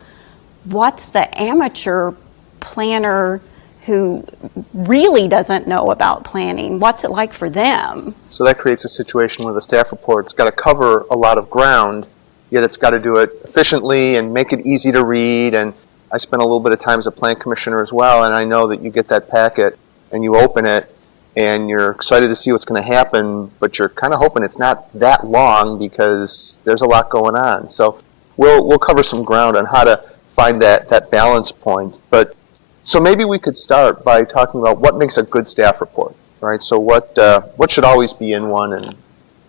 What's the amateur planner who really doesn't know about planning? What's it like for them? So that creates a situation where the staff report's got to cover a lot of ground, yet it's got to do it efficiently and make it easy to read. And I spent a little bit of time as a plan commissioner as well, and I know that you get that packet and you open it and you're excited to see what's going to happen, but you're kind of hoping it's not that long because there's a lot going on. So we'll cover some ground on how to find that balance point. But so maybe we could start by talking about what makes a good staff report, right? So what should always be in one, and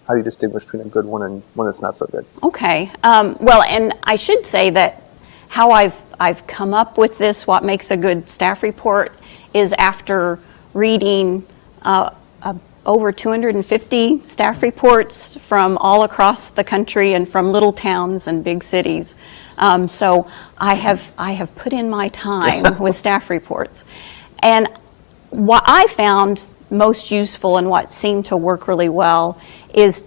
how do you distinguish between a good one and one that's not so good? Okay. Well, and I should say that how I've come up with this, what makes a good staff report, is after reading over 250 staff reports from all across the country and from little towns and big cities. So I have put in my time with staff reports. And what I found most useful and what seemed to work really well is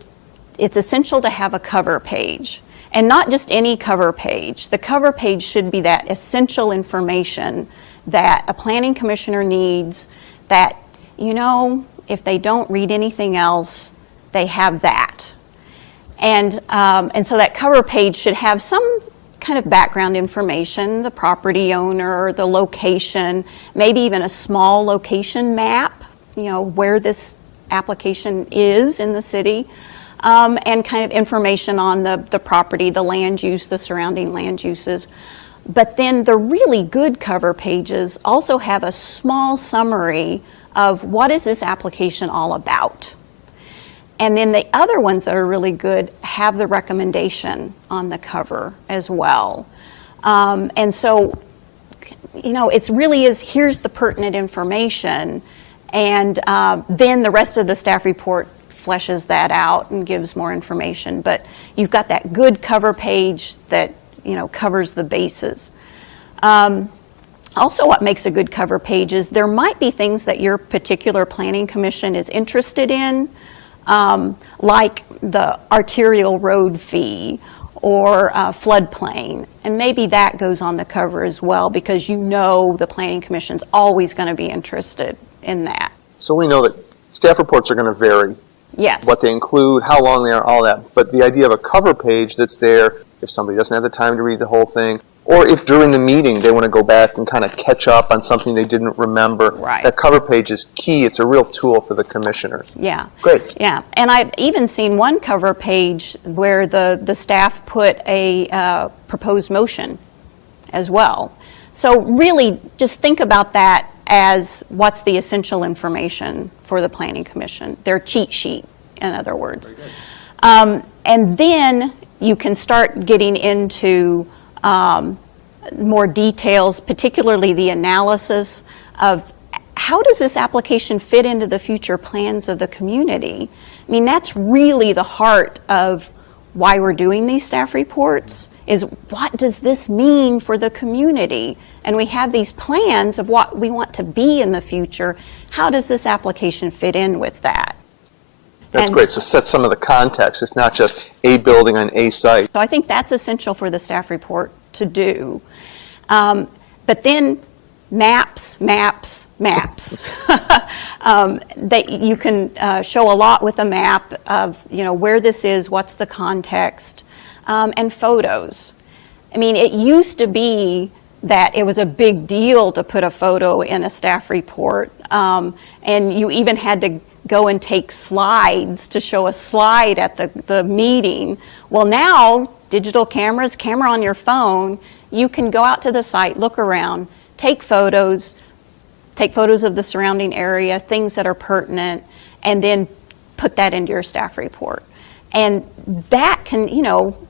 it's essential to have a cover page. And not just any cover page. The cover page should be that essential information that a planning commissioner needs, that, if they don't read anything else, they have that. And so that cover page should have some kind of background information, the property owner, the location, maybe even a small location map, where this application is in the city, and kind of information on the property, the land use, the surrounding land uses. But then the really good cover pages also have a small summary of what is this application all about. And then the other ones that are really good have the recommendation on the cover as well. And so, it really is, here's the pertinent information, and then the rest of the staff report fleshes that out and gives more information. But you've got that good cover page that, covers the bases. Also, what makes a good cover page is there might be things that your particular planning commission is interested in, like the arterial road fee or floodplain. And maybe that goes on the cover as well because the planning commission's always going to be interested in that. So we know that staff reports are going to vary. Yes. What they include, how long they are, all that. But the idea of a cover page that's there, if somebody doesn't have the time to read the whole thing, Or if during the meeting they want to go back and kind of catch up on something they didn't remember. Right. That cover page is key. It's a real tool for the commissioners. Yeah. Great. Yeah, and I've even seen one cover page where the staff put a proposed motion as well. So really, just think about that as what's the essential information for the Planning Commission, their cheat sheet, in other words. And then you can start getting into more details, particularly the analysis of how does this application fit into the future plans of the community? I mean, that's really the heart of why we're doing these staff reports, is what does this mean for the community? And we have these plans of what we want to be in the future. How does this application fit in with that? That's great. So set some of the context. It's not just a building on a site. So I think that's essential for the staff report to do. But then maps. That you can show a lot with a map of, where this is, what's the context, and photos. I mean, it used to be that it was a big deal to put a photo in a staff report, and you even had to go and take slides to show a slide at the meeting. Well, now, digital cameras, camera on your phone, you can go out to the site, look around, take photos of the surrounding area, things that are pertinent, and then put that into your staff report. And that can,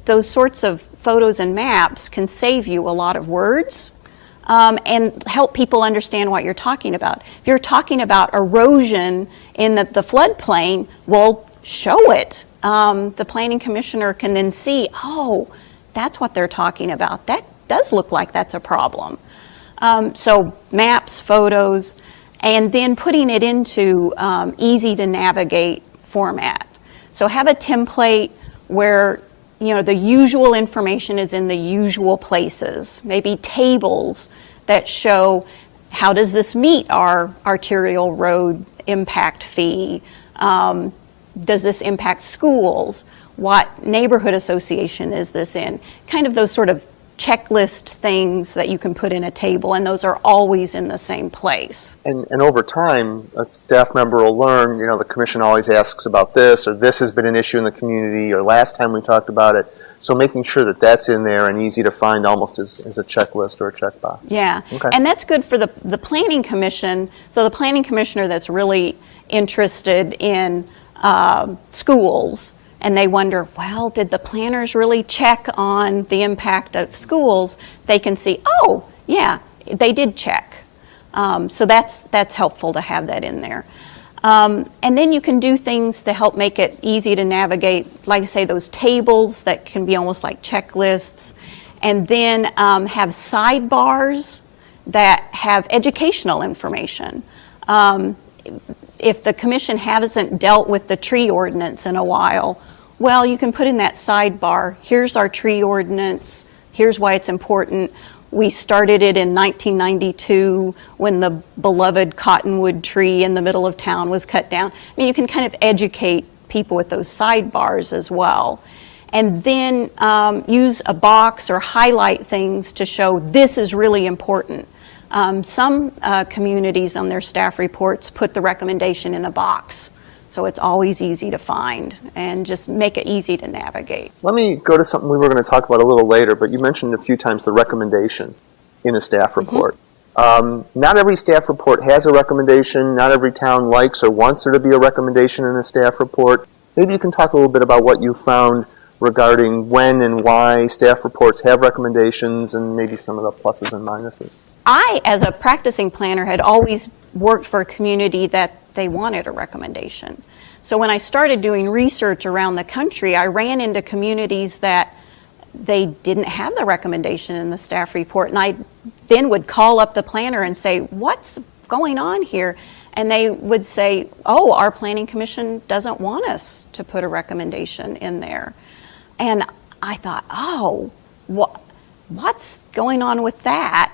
those sorts of photos and maps can save you a lot of words and help people understand what you're talking about. If you're talking about erosion in the floodplain, well, show it. The planning commissioner can then see, oh, that's what they're talking about. That does look like that's a problem. So maps, photos, and then putting it into easy to navigate format. So have a template where the usual information is in the usual places. Maybe tables that show how does this meet our arterial road impact fee? Does this impact schools? What neighborhood association is this in? Kind of those sort of checklist things that you can put in a table, and those are always in the same place. And over time, a staff member will learn, the commission always asks about this, or this has been an issue in the community, or last time we talked about it. So making sure that that's in there and easy to find almost as a checklist or a checkbox. Yeah, okay. And that's good for the planning commission. So the planning commissioner that's really interested in schools, and they wonder, well, did the planners really check on the impact of schools? They can see, oh, yeah, they did check. So that's helpful to have that in there. And then you can do things to help make it easy to navigate, like I say, those tables that can be almost like checklists. And then have sidebars that have educational information. If the commission hasn't dealt with the tree ordinance in a while, well, you can put in that sidebar, here's our tree ordinance, here's why it's important. We started it in 1992 when the beloved cottonwood tree in the middle of town was cut down. I mean, you can kind of educate people with those sidebars as well. And then use a box or highlight things to show this is really important. Some communities on their staff reports put the recommendation in a box, so it's always easy to find and just make it easy to navigate. Let me go to something we were going to talk about a little later, but you mentioned a few times the recommendation in a staff report. Not every staff report has a recommendation. Not every town likes or wants there to be a recommendation in a staff report. Maybe you can talk a little bit about what you found regarding when and why staff reports have recommendations and maybe some of the pluses and minuses. I, as a practicing planner, had always worked for a community that they wanted a recommendation. So when I started doing research around the country, I ran into communities that they didn't have the recommendation in the staff report, and I then would call up the planner and say, what's going on here? And they would say, oh, our planning commission doesn't want us to put a recommendation in there. And I thought, oh, what's going on with that?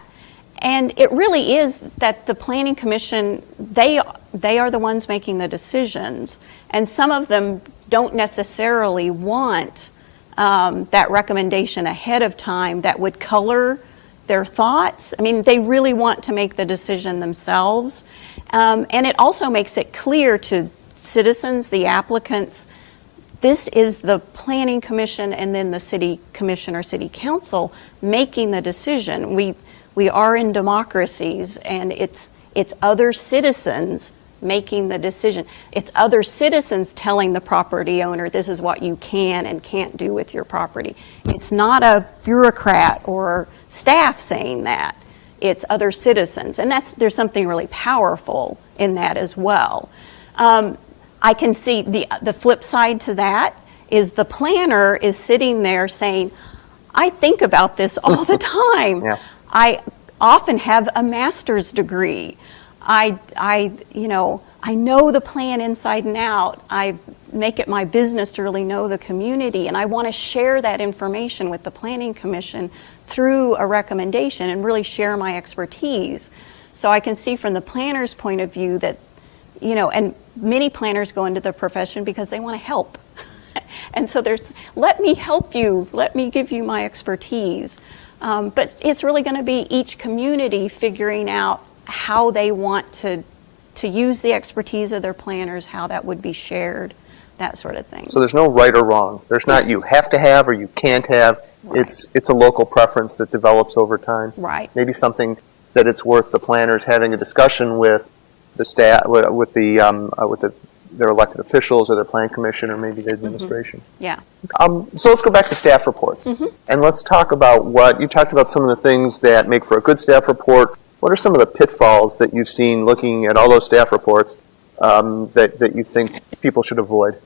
And it really is that the planning commission, they are the ones making the decisions. And some of them don't necessarily want that recommendation ahead of time that would color their thoughts. I mean, they really want to make the decision themselves. And it also makes it clear to citizens, the applicants, this is the Planning Commission and then the City Commission or City Council making the decision. We are in democracies, and it's other citizens making the decision. It's other citizens telling the property owner this is what you can and can't do with your property. It's not a bureaucrat or staff saying that. It's other citizens, and there's something really powerful in that as well. I can see the flip side to that is the planner is sitting there saying, I think about this all the time. Yeah. I often have a master's degree. I know the plan inside and out. I make it my business to really know the community, and I want to share that information with the Planning Commission through a recommendation and really share my expertise. So I can see from the planner's point of view that, and many planners go into the profession because they want to help. And so let me help you, let me give you my expertise. But it's really going to be each community figuring out how they want to use the expertise of their planners, how that would be shared, that sort of thing. So there's no right or wrong. There's not you have to have or you can't have. Right. It's a local preference that develops over time. Right. Maybe something that it's worth the planners having a discussion with the staff, with their elected officials or their plan commission or maybe the administration. Yeah. So let's go back to staff reports. And let's talk about you talked about some of the things that make for a good staff report. What are some of the pitfalls that you've seen looking at all those staff reports that you think people should avoid?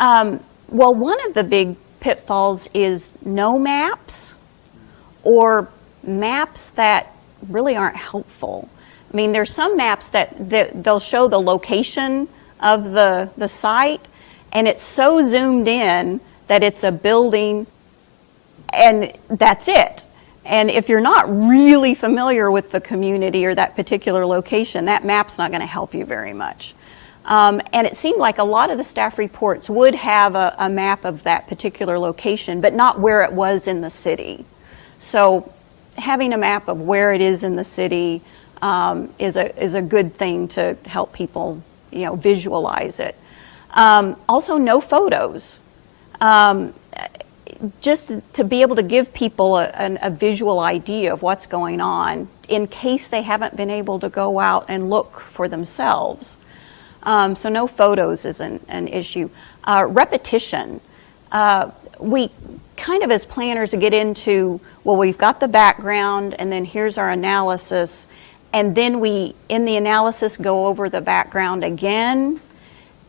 Well, one of the big pitfalls is no maps or maps that really aren't helpful. I mean, there's some maps that they'll show the location of the site, and it's so zoomed in that it's a building, and that's it. And if you're not really familiar with the community or that particular location, that map's not going to help you very much. And it seemed like a lot of the staff reports would have a map of that particular location, but not where it was in the city. So having a map of where it is in the city is a good thing to help people, visualize it. Also, no photos. Just to be able to give people a visual idea of what's going on in case they haven't been able to go out and look for themselves. So no photos is an issue. Repetition. We kind of as planners get into, well, we've got the background and then here's our analysis, and then we, in the analysis, go over the background again,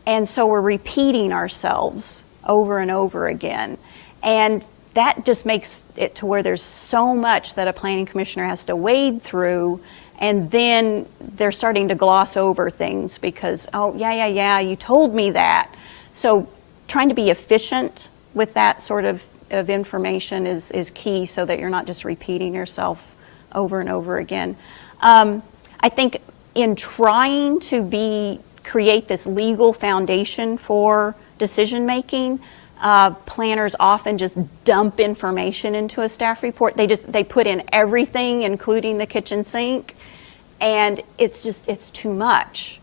and so we're repeating ourselves over and over again. And that just makes it to where there's so much that a planning commissioner has to wade through, and then they're starting to gloss over things because, oh, yeah, you told me that. So trying to be efficient with that sort of information is key so that you're not just repeating yourself over and over again. I think in trying to create this legal foundation for decision making, planners often just dump information into a staff report. They put in everything, including the kitchen sink, and it's too much.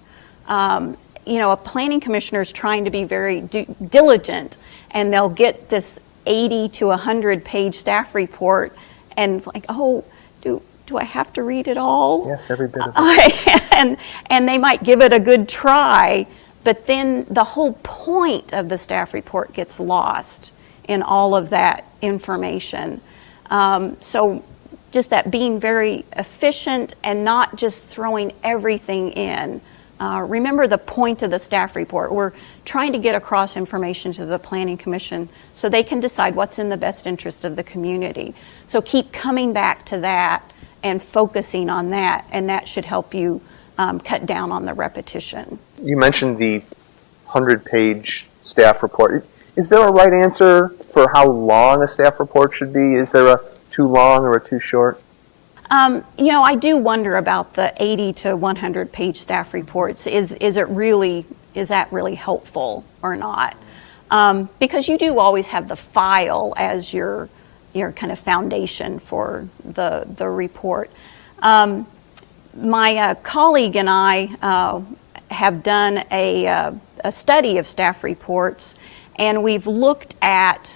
A planning commissioner is trying to be very diligent, and they'll get this 80 to 100 page staff report, and like, oh, do I have to read it all? Yes, every bit of it. And they might give it a good try, but then the whole point of the staff report gets lost in all of that information. So just that being very efficient and not just throwing everything in. Remember the point of the staff report. We're trying to get across information to the Planning Commission so they can decide what's in the best interest of the community. So keep coming back to that and focusing on that, and that should help you cut down on the repetition. You mentioned the 100-page staff report. Is there a right answer for how long a staff report should be? Is there a too long or a too short? I do wonder about the 80 to 100 page staff reports. Is that really helpful or not? Because you do always have the file as your kind of foundation for the report. My colleague and I have done a study of staff reports, and we've looked at,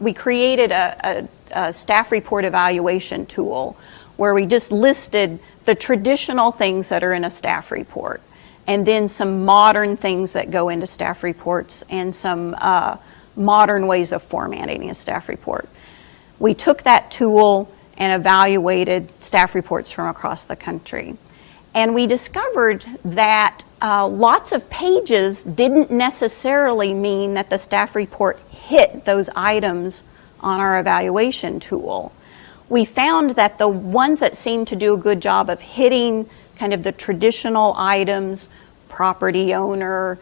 we created a staff report evaluation tool where we just listed the traditional things that are in a staff report, and then some modern things that go into staff reports, and some modern ways of formatting a staff report. We took that tool and evaluated staff reports from across the country. And we discovered that lots of pages didn't necessarily mean that the staff report hit those items on our evaluation tool. We found that the ones that seemed to do a good job of hitting kind of the traditional items, property owner,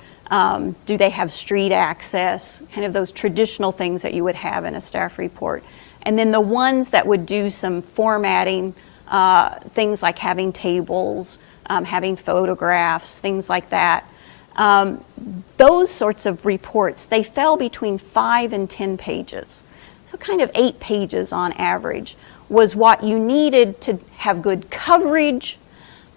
do they have street access, kind of those traditional things that you would have in a staff report. And then the ones that would do some formatting, things like having tables, having photographs, things like that. Those sorts of reports, they fell between 5 and 10 pages. So kind of 8 pages on average was what you needed to have good coverage,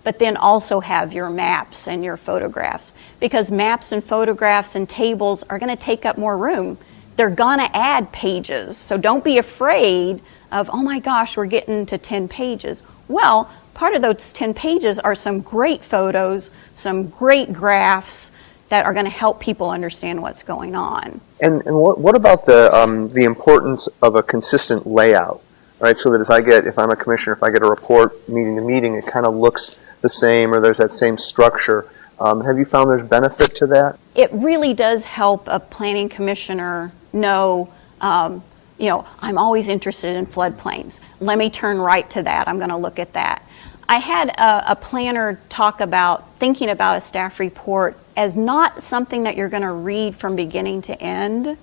but then also have your maps and your photographs. Because maps and photographs and tables are going to take up more room. They're going to add pages. So don't be afraid of, oh my gosh, we're getting to 10 pages. Well, part of those 10 pages are some great photos, some great graphs that are going to help people understand what's going on. And what about the importance of a consistent layout, right? So that if I'm a commissioner, if I get a report meeting to meeting, it kind of looks the same, or there's that same structure. Have you found there's benefit to that? It really does help a planning commissioner know, I'm always interested in floodplains. Let me turn right to that. I'm going to look at that. I had a planner talk about thinking about a staff report as not something that you're going to read from beginning to end.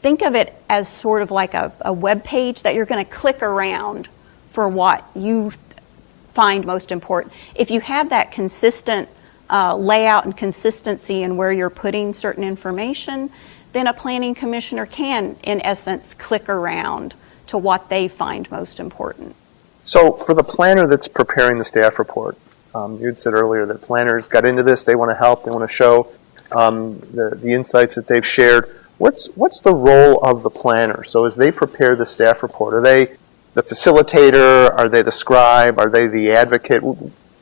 Think of it as sort of like a web page that you're going to click around for what you find most important. If you have that consistent layout and consistency in where you're putting certain information, then a planning commissioner can, in essence, click around to what they find most important. So for the planner that's preparing the staff report, you had said earlier that planners got into this, they want to help, they want to show the insights that they've shared. What's the role of the planner? So as they prepare the staff report, are they the facilitator? Are they the scribe? Are they the advocate?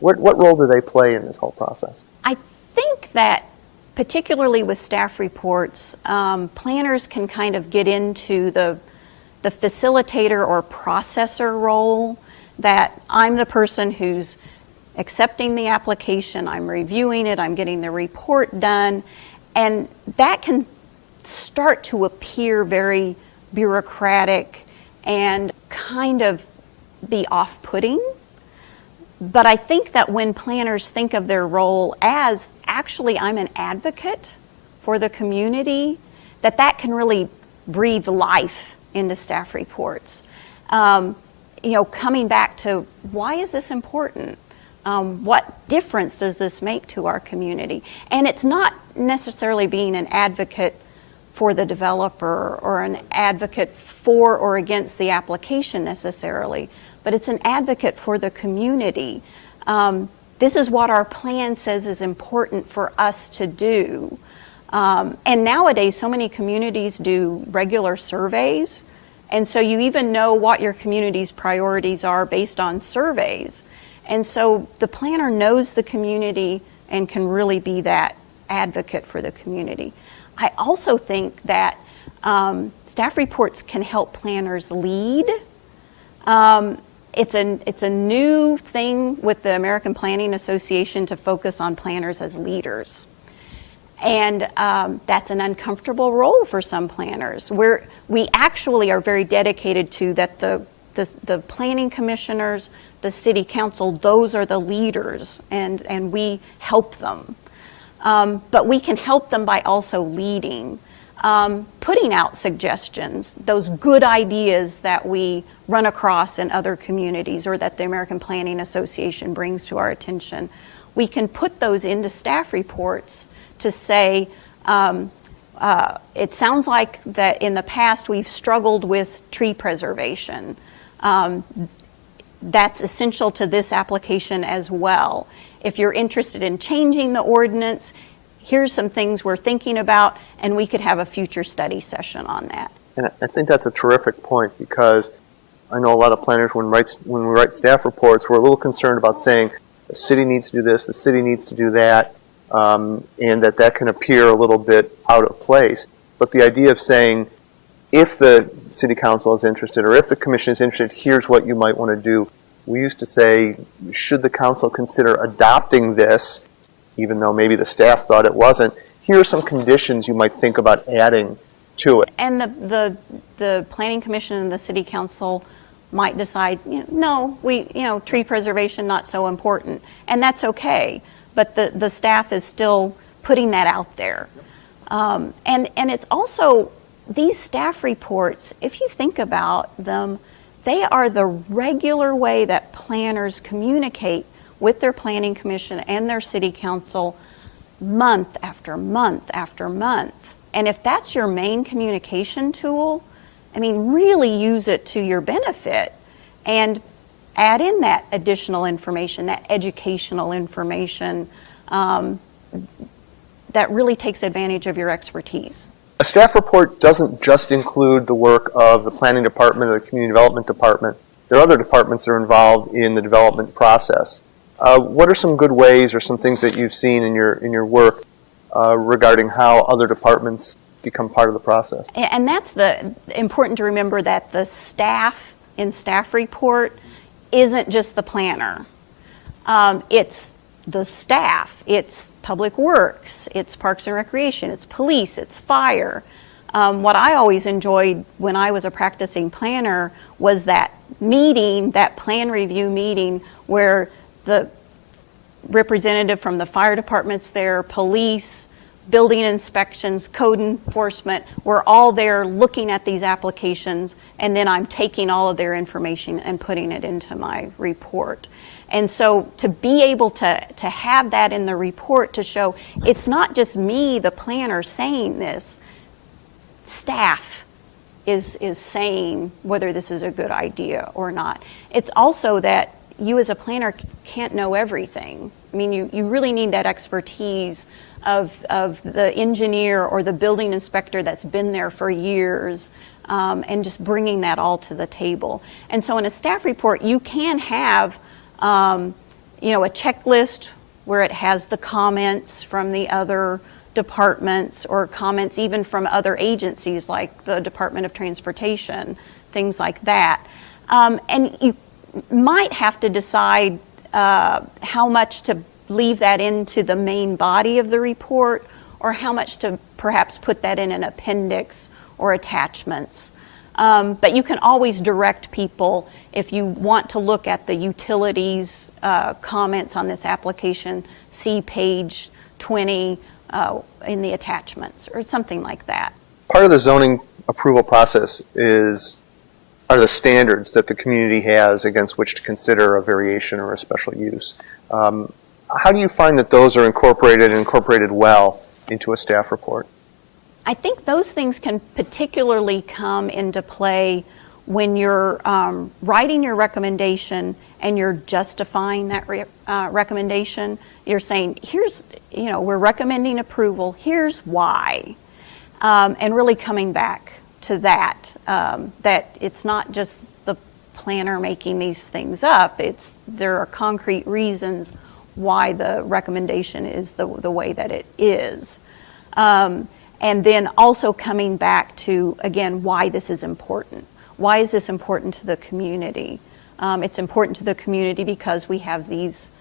What role do they play in this whole process? I think that particularly with staff reports, planners can kind of get into the facilitator or processor role, that I'm the person who's accepting the application, I'm reviewing it, I'm getting the report done, and that can start to appear very bureaucratic and kind of be off-putting. But I think that when planners think of their role as, actually, I'm an advocate for the community, that can really breathe life into staff reports. Coming back to, why is this important? What difference does this make to our community? And it's not necessarily being an advocate for the developer or an advocate for or against the application necessarily, but it's an advocate for the community. This is what our plan says is important for us to do. And nowadays, so many communities do regular surveys, and so you even know what your community's priorities are based on surveys. And so the planner knows the community and can really be that advocate for the community. I also think that staff reports can help planners lead. It's a new thing with the American Planning Association to focus on planners as leaders. And that's an uncomfortable role for some planners. We actually are very dedicated to that the planning commissioners, the city council, those are the leaders, and we help them. But we can help them by also leading, putting out suggestions, those good ideas that we run across in other communities or that the American Planning Association brings to our attention. We can put those into staff reports to say, it sounds like that in the past we've struggled with tree preservation. That's essential to this application as well. If you're interested in changing the ordinance, here's some things we're thinking about, and we could have a future study session on that. And I think that's a terrific point, because I know a lot of planners, when we write staff reports, we're a little concerned about saying the city needs to do this, the city needs to do that, and that can appear a little bit out of place. But the idea of saying, if the city council is interested, or if the commission is interested, here's what you might want to do. We used to say, should the council consider adopting this, even though maybe the staff thought it wasn't, here are some conditions you might think about adding to it. And the planning commission and the city council might decide, no, tree preservation not so important, and that's okay. But the staff is still putting that out there, and it's also these staff reports. If you think about them, they are the regular way that planners communicate with their planning commission and their city council month after month after month. And if that's your main communication tool, really use it to your benefit and add in that additional information, that educational information that really takes advantage of your expertise. A staff report doesn't just include the work of the planning department or the community development department. There are other departments that are involved in the development process. What are some good ways or some things that you've seen in your work regarding how other departments become part of the process? And that's important to remember, that the staff in staff report isn't just the planner. It's the staff, it's public works, it's parks and recreation, it's police, it's fire. What I always enjoyed when I was a practicing planner was that meeting, that plan review meeting, where the representative from the fire department's there, police, building inspections, code enforcement, we're all there looking at these applications, and then I'm taking all of their information and putting it into my report. And so to be able to have that in the report to show it's not just me, the planner, saying this, staff is saying whether this is a good idea or not. It's also that you as a planner can't know everything. You really need that expertise of the engineer or the building inspector that's been there for years, and just bringing that all to the table. And so in a staff report, you can have a checklist where it has the comments from the other departments, or comments even from other agencies like the Department of Transportation, things like that. And you might have to decide how much to leave that into the main body of the report, or how much to perhaps put that in an appendix or attachments. But you can always direct people, if you want to look at the utilities comments on this application, see page 20 in the attachments, or something like that. Part of the zoning approval process are the standards that the community has against which to consider a variation or a special use. How do you find that those are incorporated well into a staff report? I think those things can particularly come into play when you're writing your recommendation and you're justifying that recommendation. You're saying, we're recommending approval, here's why. And really coming back to that, that it's not just the planner making these things up. There are concrete reasons why the recommendation is the way that it is. And then also coming back to, again, why this is important. Why is this important to the community? It's important to the community because we have these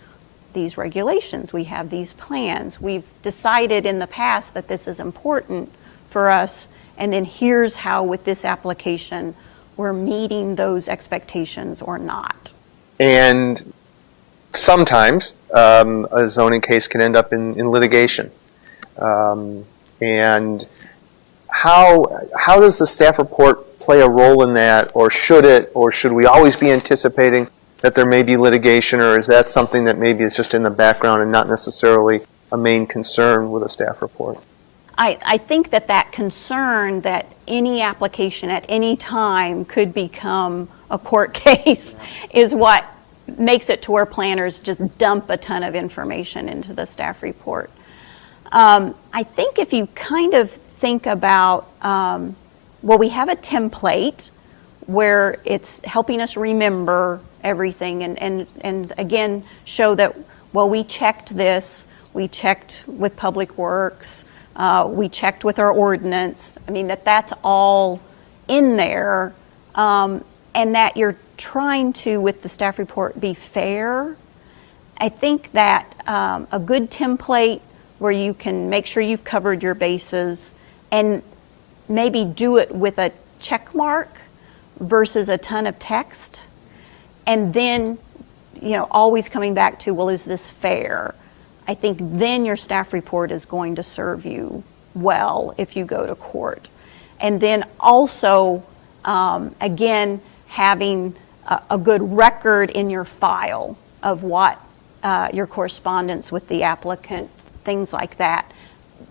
regulations, we have these plans. We've decided in the past that this is important for us, and then here's how with this application we're meeting those expectations or not. And sometimes a zoning case can end up in litigation. And how does the staff report play a role in that, or should we always be anticipating that there may be litigation, or is that something that maybe is just in the background and not necessarily a main concern with a staff report? I think that concern that any application at any time could become a court case is what makes it to where planners just dump a ton of information into the staff report. I think if you kind of think about, well, we have a template where it's helping us remember everything and again show that, well, we checked this, we checked with Public Works, we checked with our ordinance. I mean, that's all in there, and that you're trying to, with the staff report, be fair. I think that a good template where you can make sure you've covered your bases and maybe do it with a check mark versus a ton of text, and then, always coming back to, well, is this fair? I think then your staff report is going to serve you well if you go to court. And then also, again, having a good record in your file of what your correspondence with the applicant, things like that,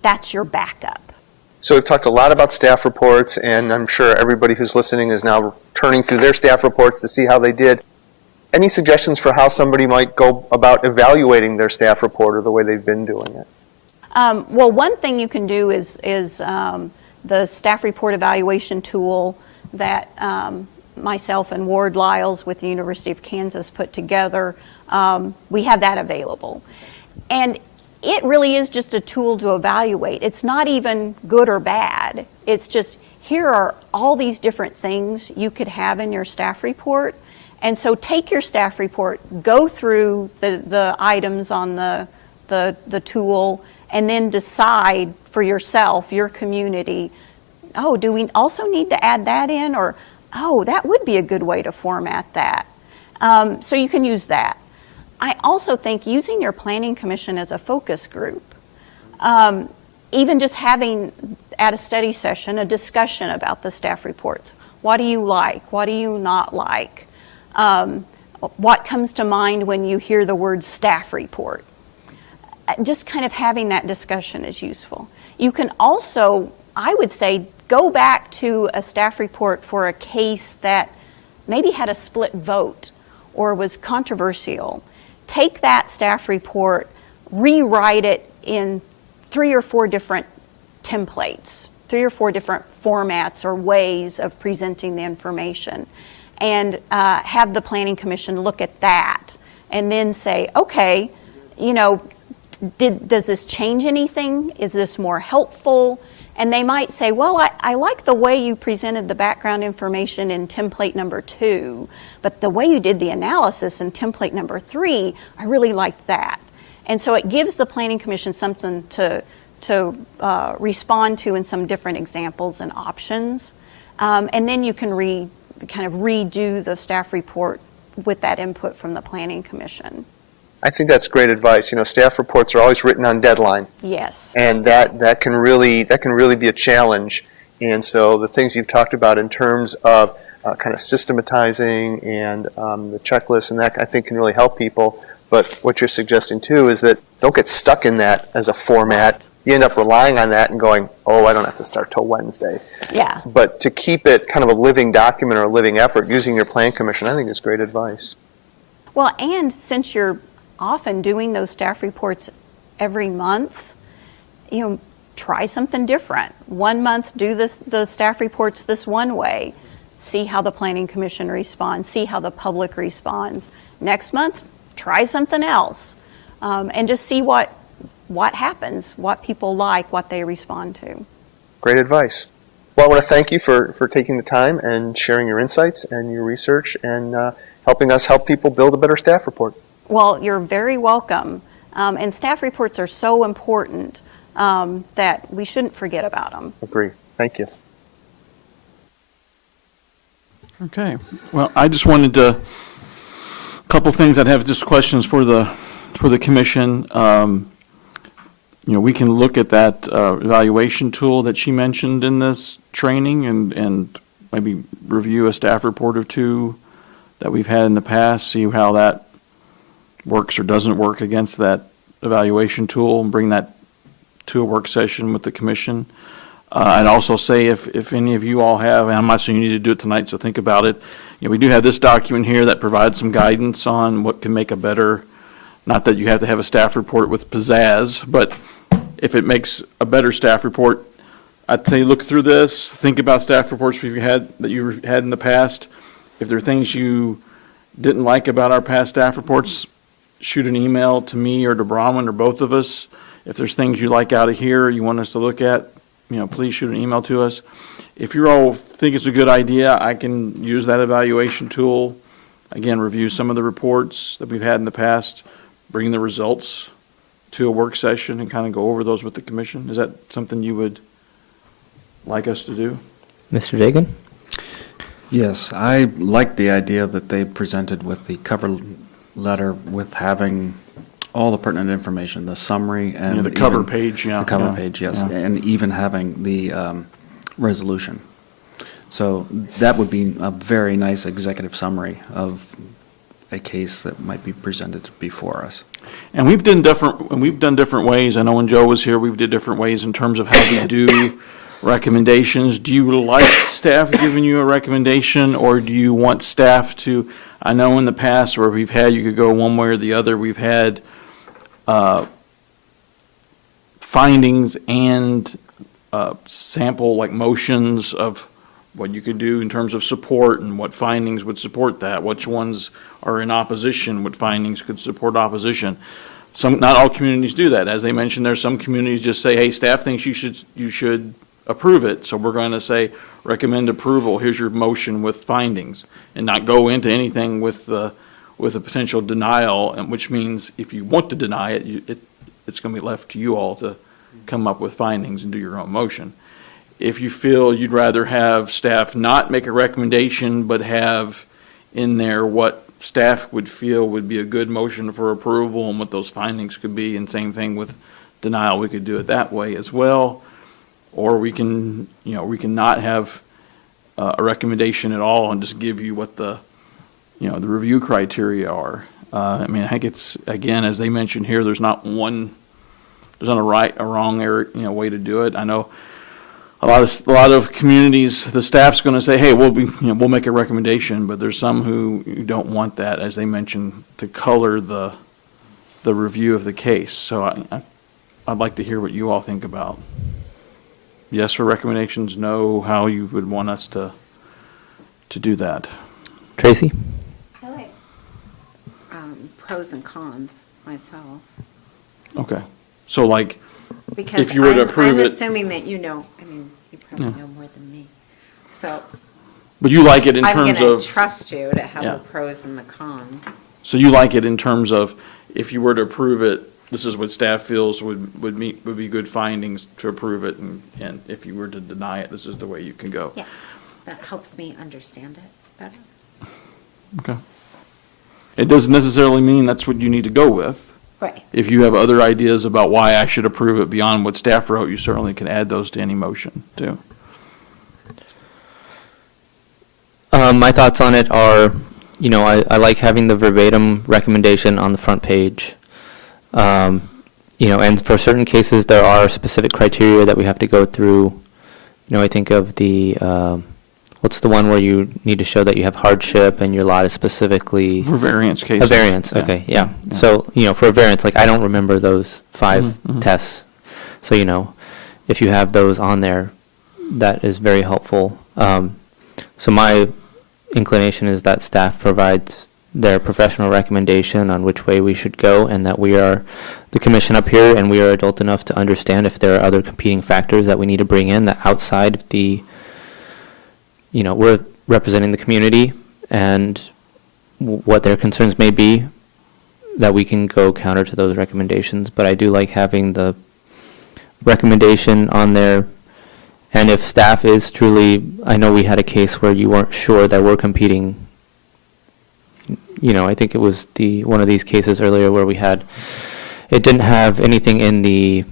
that's your backup. So we've talked a lot about staff reports, and I'm sure everybody who's listening is now turning through their staff reports to see how they did. Any suggestions for how somebody might go about evaluating their staff report or the way they've been doing it? Well, one thing you can do is the staff report evaluation tool that myself and Ward Lyles with the University of Kansas put together. We have that available. And it really is just a tool to evaluate. It's not even good or bad. It's just, here are all these different things you could have in your staff report. And so take your staff report, go through the items on the tool, and then decide for yourself, your community, oh, do we also need to add that in? Or, oh, that would be a good way to format that. So you can use that. I also think using your planning commission as a focus group, even just having at a study session a discussion about the staff reports. What do you like? What do you not like? What comes to mind when you hear the word staff report? Just kind of having that discussion is useful. You can also, I would say, go back to a staff report for a case that maybe had a split vote or was controversial. Take that staff report, rewrite it in 3 or 4 different templates, 3 or 4 different formats or ways of presenting the information, and have the Planning Commission look at that and then say, okay, does this change anything? Is this more helpful? And they might say, well, I like the way you presented the background information in template number 2, but the way you did the analysis in template number 3, I really liked that. And so it gives the Planning Commission something to respond to in some different examples and options. And then you can kind of redo the staff report with that input from the Planning Commission. I think that's great advice. Staff reports are always written on deadline. Yes. And that can really be a challenge. And so the things you've talked about in terms of kind of systematizing and the checklist and that, I think, can really help people. But what you're suggesting too is that don't get stuck in that as a format. You end up relying on that and going, oh, I don't have to start till Wednesday. Yeah. But to keep it kind of a living document or a living effort using your plan commission, I think is great advice. Well, and since you're often doing those staff reports every month, try something different. 1 month, do the staff reports this one way. See how the Planning Commission responds. See how the public responds. Next month, try something else, and just see what happens, what people like, what they respond to. Great advice. Well, I want to thank you for taking the time and sharing your insights and your research and helping us help people build a better staff report. Well, you're very welcome. And staff reports are so important that we shouldn't forget about them. Agree. Thank you. Okay. Well, I just wanted to, a couple things I'd have just questions for the commission. We can look at that evaluation tool that she mentioned in this training and maybe review a staff report or 2 that we've had in the past, see how that works or doesn't work against that evaluation tool, and bring that to a work session with the commission. I'd also say if any of you all have, and I'm not saying you need to do it tonight, so think about it. You know, we do have this document here that provides some guidance on what can make a better, not that you have to have a staff report with pizzazz, but if it makes a better staff report, I'd say look through this, think about staff reports that you've had in the past. If there are things you didn't like about our past staff reports, shoot an email to me or to Bronwyn or both of us. If there's things you like out of here you want us to look at, you know, please shoot an email to us. If you all think it's a good idea, I can use that evaluation tool. Again, review some of the reports that we've had in the past, bring the results to a work session and kind of go over those with the commission. Is that something you would like us to do? Mr. Dagan? Yes, I like the idea that they presented with the cover letter with having all the pertinent information, the summary and Yeah, the cover even- page, yeah. The cover yeah, page, yes, yeah. and even having the resolution. So that would be a very nice executive summary of a case that might be presented before us. And we've done different ways. I know when Joe was here, we did different ways in terms of how we do recommendations. Do you like staff giving you a recommendation, or do you want staff to, I know in the past where we've had, you could go one way or the other, we've had findings and sample like motions of what you could do in terms of support and what findings would support that, which ones are in opposition, what findings could support opposition. Not all communities do that. As they mentioned, there's some communities just say, hey, staff thinks you should approve it, so we're going to say, recommend approval, here's your motion with findings, and not go into anything with a potential denial, and which means if you want to deny it, it's going to be left to you all to come up with findings and do your own motion. If you feel you'd rather have staff not make a recommendation, but have in there what staff would feel would be a good motion for approval and what those findings could be, and same thing with denial, we could do it that way as well. Or we can not have a recommendation at all and just give you what the review criteria are. I mean, I think it's, again, as they mentioned here, there's not a right or wrong way to do it. I know a lot of communities, the staff's going to say, hey, we'll make a recommendation, but there's some who don't want that, as they mentioned, to color the review of the case. So I'd like to hear what you all think about. Yes for recommendations, no, how you would want us to do that. Tracy? I like pros and cons myself. Okay. So like, Because if you were to approve I'm it. assuming that you probably know more than me. So But you like it in I'm terms going of, to trust you to have Yeah. the pros and the cons. so you like it in terms of, if you were to approve it, this is what staff feels would be good findings to approve it, and if you were to deny it, this is the way you can go. Yeah, that helps me understand it better. Okay. It doesn't necessarily mean that's what you need to go with. Right. If you have other ideas about why I should approve it beyond what staff wrote, you certainly can add those to any motion, too. My thoughts on it are, I like having the verbatim recommendation on the front page. And for certain cases, there are specific criteria that we have to go through. I think of the, what's the one where you need to show that you have hardship and your lot is specifically For variance cases. a variance? Yeah. Okay, yeah. So, for a variance, like, I don't remember those 5 Mhm. tests. So, if you have those on there, that is very helpful. So my inclination is that staff provides their professional recommendation on which way we should go, and that we are the commission up here, and we are adult enough to understand if there are other competing factors that we need to bring in that outside the, we're representing the community, and what their concerns may be, that we can go counter to those recommendations. But I do like having the recommendation on there. And if staff is truly, I know we had a case where you weren't sure there were competing, I think it was one of these cases earlier where it didn't have anything in the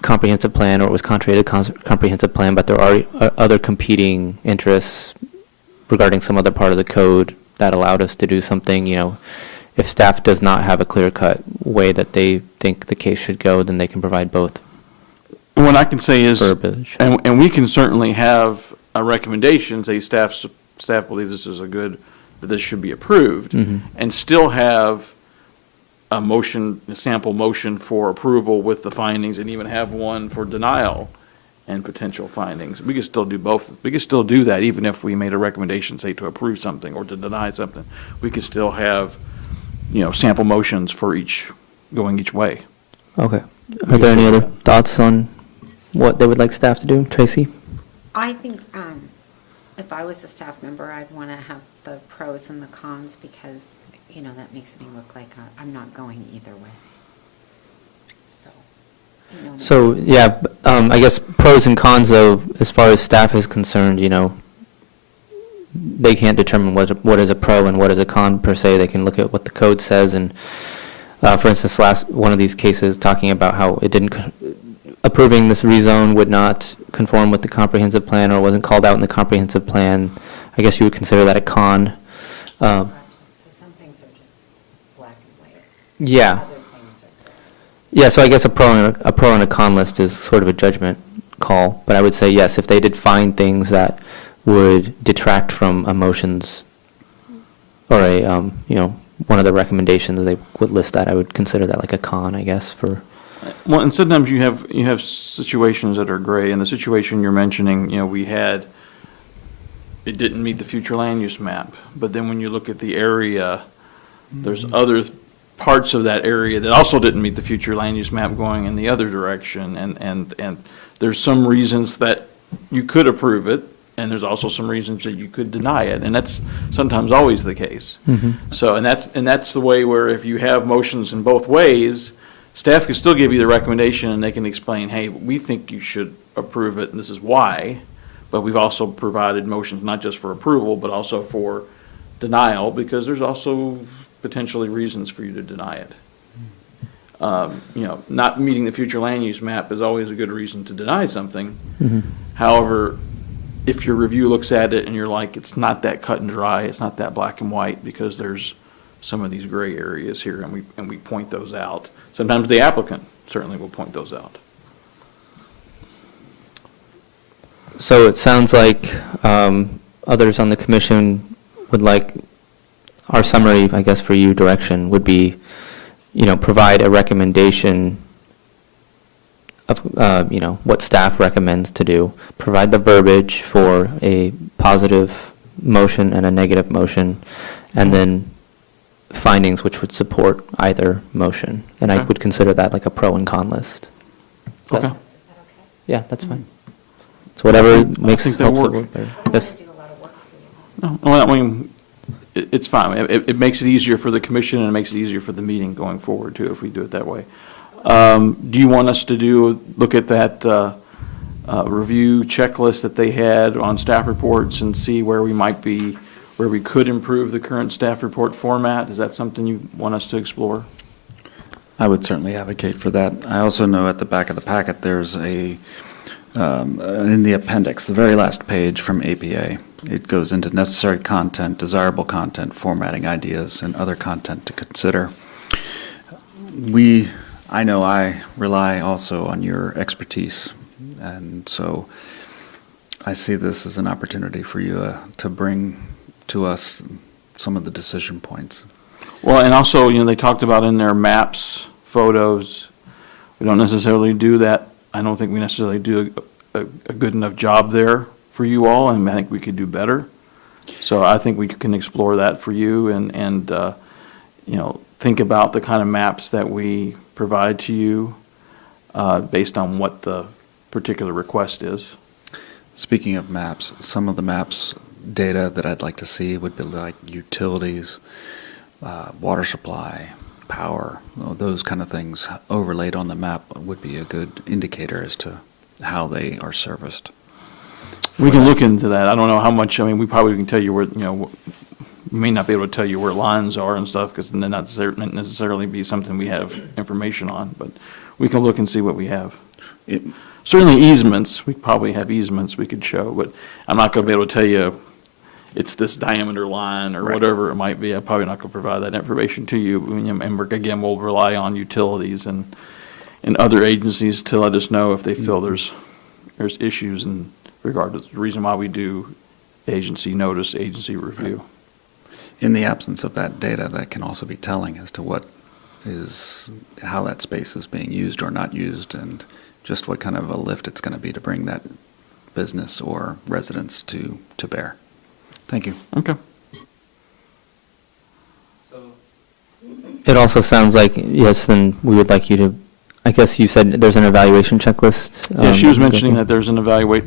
comprehensive plan, or it was contrary to the comprehensive plan, but there are other competing interests regarding some other part of the code that allowed us to do something. If staff does not have a clear-cut way that they think the case should go, then they can provide both And what I can say is, verbiage. and we can certainly have a recommendation, say staff believes this is that this should be approved, and still have a motion, a sample motion for approval with the findings, and even have one for denial and potential findings. We could still do both. We could still do that even if we made a recommendation, say, to approve something or to deny something. We could still have, sample motions for going each way. Okay. Are there any other thoughts on what they would like staff to do? Tracy? I think if I was a staff member, I'd want to have the pros and the cons because, that makes me look like I'm not going either way. So. So, yeah, I guess pros and cons, though, as far as staff is concerned, they can't determine what is a pro and what is a con per se. They can look at what the code says, and for instance, one of these cases talking about how it didn't, approving this rezone would not conform with the comprehensive plan or wasn't called out in the comprehensive plan. I guess you would consider that a con. So some things are just black and white. Yeah. Other things are gray. Yeah, so I guess a pro and a con list is sort of a judgment call, but I would say yes, if they did find things that would detract from emotions or one of the recommendations, they would list that. I would consider that like a con, I guess, for. Well, and sometimes you have situations that are gray. In the situation you're mentioning, it didn't meet the future land use map. But then when you look at the area, there's other parts of that area that also didn't meet the future land use map going in the other direction. And there's some reasons that you could approve it, and there's also some reasons that you could deny it. And that's sometimes always the case. So, and that's the way where if you have motions in both ways, staff can still give you the recommendation and they can explain, hey, we think you should approve it and this is why. But we've also provided motions not just for approval, but also for denial, because there's also potentially reasons for you to deny it. Not meeting the future land use map is always a good reason to deny something. However, if your review looks at it and you're like, it's not that cut and dry, it's not that black and white, because there's some of these gray areas here, and we point those out. Sometimes the applicant certainly will point those out. So it sounds like others on the commission would like, our summary, I guess, for you, direction, would be, provide a recommendation of, what staff recommends to do, provide the verbiage for a positive motion and a negative motion, and then findings which would support either motion. And I Okay. would consider that like a pro and con list. Okay. Is that okay? Yeah, that's fine. So whatever makes think it that'll helps it work. work better. I don't Yes. want to do a lot of work for you. No, well, I mean, it's fine. It makes it easier for the commission, and it makes it easier for the meeting going forward, too, if we do it that way. Do you want us to look at that review checklist that they had on staff reports and see where we could improve the current staff report format? Is that something you want us to explore? I would certainly advocate for that. I also know at the back of the packet, there's in the appendix, the very last page from APA, it goes into necessary content, desirable content, formatting ideas, and other content to consider. I know I rely also on your expertise, and so I see this as an opportunity for you to bring to us some of the decision points. Well, and also, they talked about in their maps, photos. We don't necessarily do that. I don't think we necessarily do a good enough job there for you all, and I think we could do better. So I think we can explore that for you and think about the kind of maps that we provide to you based on what the particular request is. Speaking of maps, some of the maps data that I'd like to see would be like utilities, water supply, power, those kind of things overlaid on the map would be a good indicator as to how they are serviced. We can look into that. I don't know how much, we probably can tell you where, we may not be able to tell you where lines are and stuff, because then not necessarily be something we have information on, but we can look and see what we have. Certainly easements, we probably have easements we could show, but I'm not going to be able to tell you it's this diameter line or Right. whatever it might be. I'm probably not going to provide that information to you. And again, we'll rely on utilities and and other agencies to let us know if they feel there's issues in regard to the reason why we do agency notice, agency review. In the absence of that data, that can also be telling as to how that space is being used or not used, and just what kind of a lift it's going to be to bring that business or residents to bear. Thank you. Okay. It also sounds like, yes, then we would like you to, I guess you said there's an evaluation checklist. Yeah, she was I'm mentioning guessing. that there's an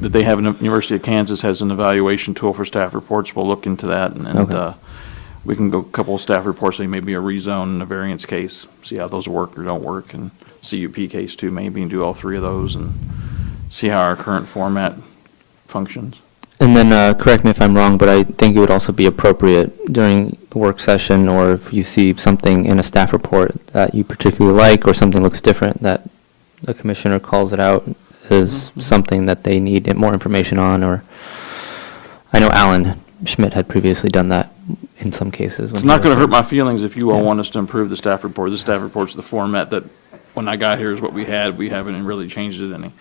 that they have, University of Kansas has an evaluation tool for staff reports. We'll look into that, and Okay. we can go a couple of staff reports, say maybe a rezone and a variance case, see how those work or don't work, and CUP case too, maybe, and do all three of those, and see how our current format functions. And then, correct me if I'm wrong, but I think it would also be appropriate during the work session, or if you see something in a staff report that you particularly like, or something looks different, that the commissioner calls it out as something that they need more information on, or, I know Alan Schmidt had previously done that in some cases. It's not going to hurt my feelings if you all Yeah. want us to improve the staff report. The staff report's the format that, when I got here, is what we had. We haven't really changed it any.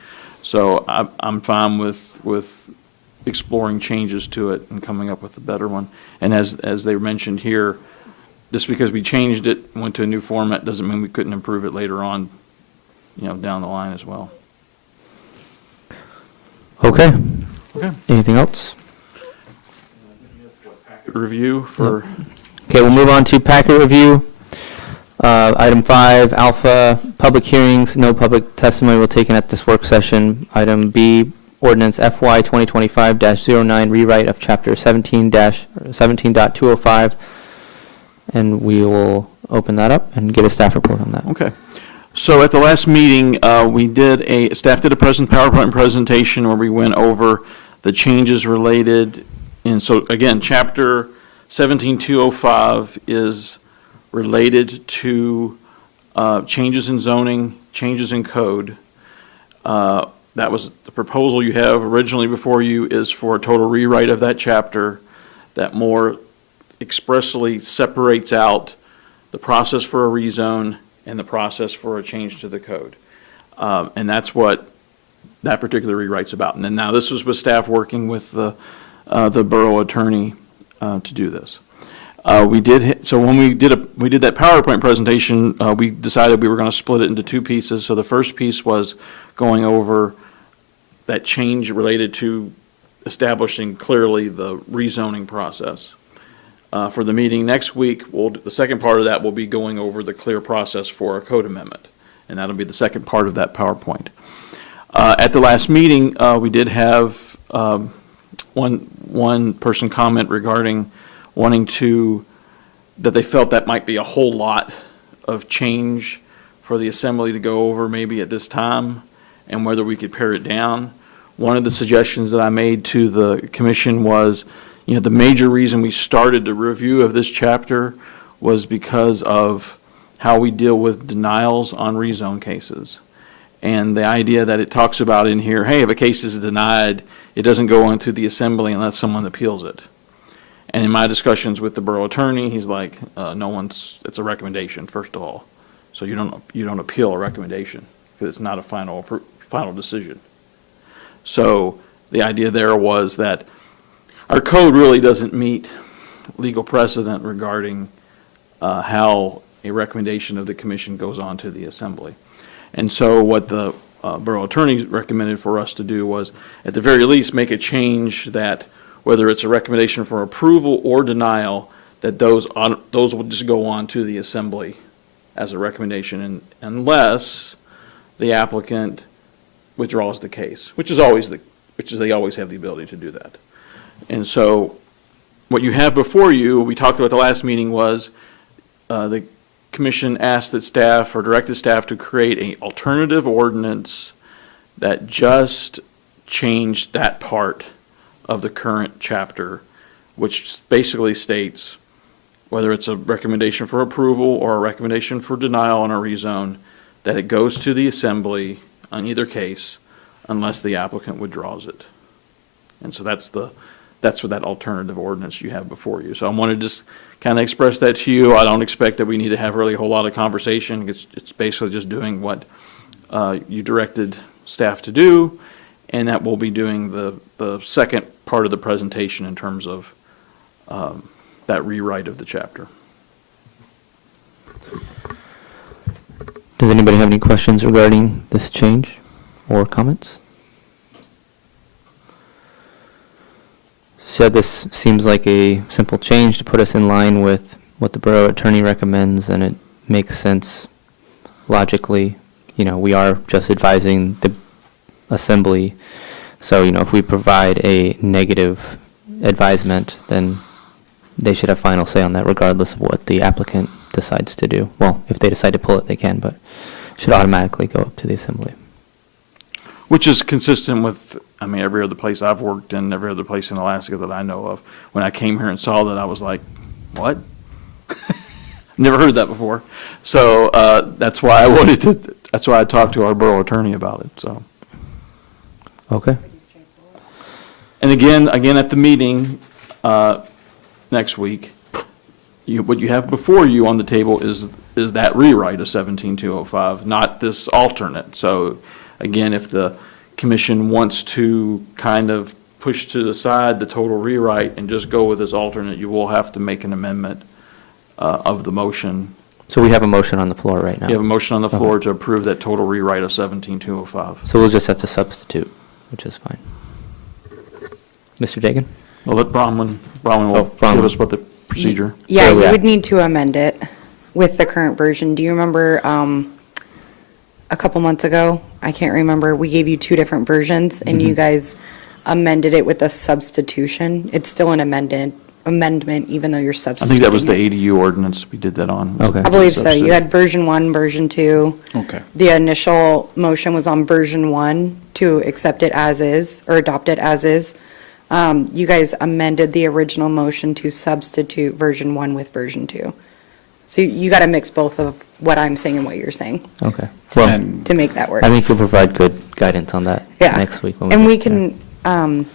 So I'm fine with exploring changes to it and coming up with a better one. And as they mentioned here, just because we changed it, went to a new format, doesn't mean we couldn't improve it later on, down the line as well. Okay. Okay. Anything else? Review for, Okay, we'll move on to packet review. Item 5, alpha, public hearings, no public testimony will taken at this work session. Item B, ordinance FY 2025-09, rewrite of chapter 17-17.205. And we will open that up and get a staff report on that. okay. So at the last meeting, staff did a PowerPoint presentation where we went over the changes related. And so again, chapter 17.205 is related to changes in zoning, changes in code. That was the proposal you have originally before you, is for a total rewrite of that chapter that more expressly separates out the process for a rezone and the process for a change to the code. And that's what that particular rewrite's about. And then now this was with staff working with the borough attorney to do this. So when we did that PowerPoint presentation, we decided we were going to split it into two pieces. So the first piece was going over that change related to establishing clearly the rezoning process. For the meeting next week, the second part of that will be going over the clear process for a code amendment, and that'll be the second part of that PowerPoint. At the last meeting, we did have one person comment regarding wanting that they felt that might be a whole lot of change for the assembly to go over maybe at this time, and whether we could pare it down. One of the suggestions that I made to the commission was, the major reason we started the review of this chapter was because of how we deal with denials on rezone cases. And the idea that it talks about in here, hey, if a case is denied, it doesn't go into the assembly unless someone appeals it. And in my discussions with the borough attorney, he's like, it's a recommendation, first of all. So you don't appeal a recommendation because it's not a final decision. So the idea there was that our code really doesn't meet legal precedent regarding how a recommendation of the commission goes on to the assembly. And so what the borough attorney recommended for us to do was, at the very least, make a change that whether it's a recommendation for approval or denial, that those will just go on to the assembly as a recommendation, unless the applicant withdraws the case, which is they always have the ability to do that. And so what you have before you, we talked about the last meeting, was the commission asked that staff, or directed staff, to create an alternative ordinance that just changed that part of the current chapter, which basically states whether it's a recommendation for approval or a recommendation for denial on a rezone, that it goes to the assembly on either case unless the applicant withdraws it. And so that's what that alternative ordinance you have before you. So I want to just kind of express that to you. I don't expect that we need to have really a whole lot of conversation. It's basically just doing what you directed staff to do, and that we'll be doing the second part of the presentation in terms of that rewrite of the chapter. Does anybody have any questions regarding this change or comments? So this seems like a simple change to put us in line with what the borough attorney recommends, and it makes sense logically. You know, we are just advising the assembly. So, you know, if we provide a negative advisement, then they should have final say on that regardless of what the applicant decides to do. Well, if they decide to pull it, they can, but it should automatically go up to the assembly. Which is consistent with, I mean, every other place I've worked in, every other place in Alaska that I know of. When I came here and saw that, I was like, what? Never heard that before. So that's why that's why I talked to our borough attorney about it, so. Okay. And again at the meeting next week, what you have before you on the table is that rewrite of 17205, not this alternate. So again, if the commission wants to kind of push to the side the total rewrite and just go with this alternate, you will have to make an amendment of the motion. So we have a motion on the floor right now. You have a motion on the floor Okay. to approve that total rewrite of 17205. So we'll just have to substitute, which is fine. Mr. Dagan? We'll let Bronwyn will Bronwyn. give us what the procedure. Yeah, Where are we you at? would need to amend it with the current version. Do you remember a couple months ago? I can't remember. We gave you two different versions, and you guys amended it with a substitution. It's still an amendment, even though you're I substituting think that was the it. ADU ordinance we did that on. Okay. I believe so. You had version 1, version 2. Okay. The initial motion was on version 1 to accept it as is, or adopt it as is. You guys amended the original motion to substitute version 1 with version 2. So you got to mix both of what I'm saying and what you're saying Okay. Well, And to make that work. I think you'll provide good guidance on that Yeah. next week. And we get there. can,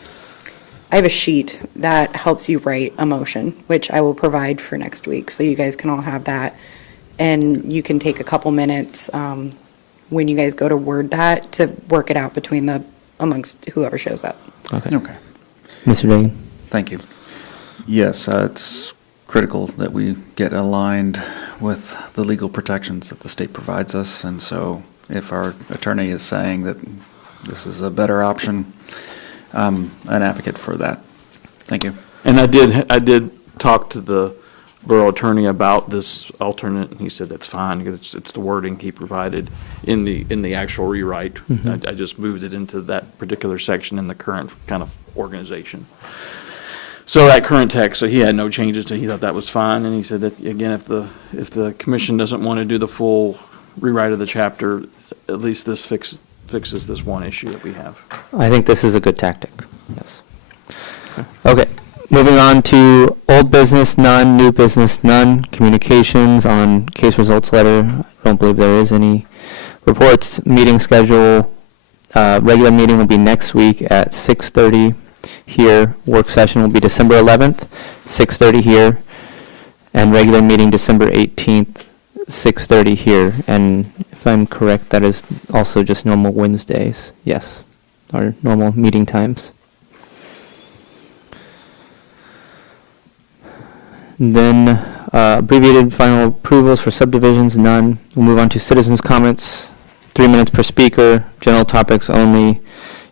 I have a sheet that helps you write a motion, which I will provide for next week, so you guys can all have that. And you can take a couple minutes when you guys go to word that to work it out amongst whoever shows up. Okay. Okay, Mr. Dagan? thank you. Yes, it's critical that we get aligned with the legal protections that the state provides us, and so if our attorney is saying that this is a better option, I'm an advocate for that. Thank you. And I did talk to the borough attorney about this alternate, and he said that's fine, because it's the wording he provided in the actual rewrite. I just moved it into that particular section in the current kind of organization. So that current text, so he had no changes to, he thought that was fine, and he said that, again, if the commission doesn't want to do the full rewrite of the chapter, at least this fixes this one issue that we have. I think this is a good tactic, yes. Okay, moving on to old business, none, new business, none, communications on case results letter. I don't believe there is any reports. Meeting schedule, regular meeting will be next week at 6:30 here. Work session will be December 11th, 6:30 here. And regular meeting December 18th, 6:30 here. And if I'm correct, that is also just normal Wednesdays. Yes, our normal meeting times. Then abbreviated final approvals for subdivisions, none. We'll move on to citizens' comments, 3 minutes per speaker, general topics only.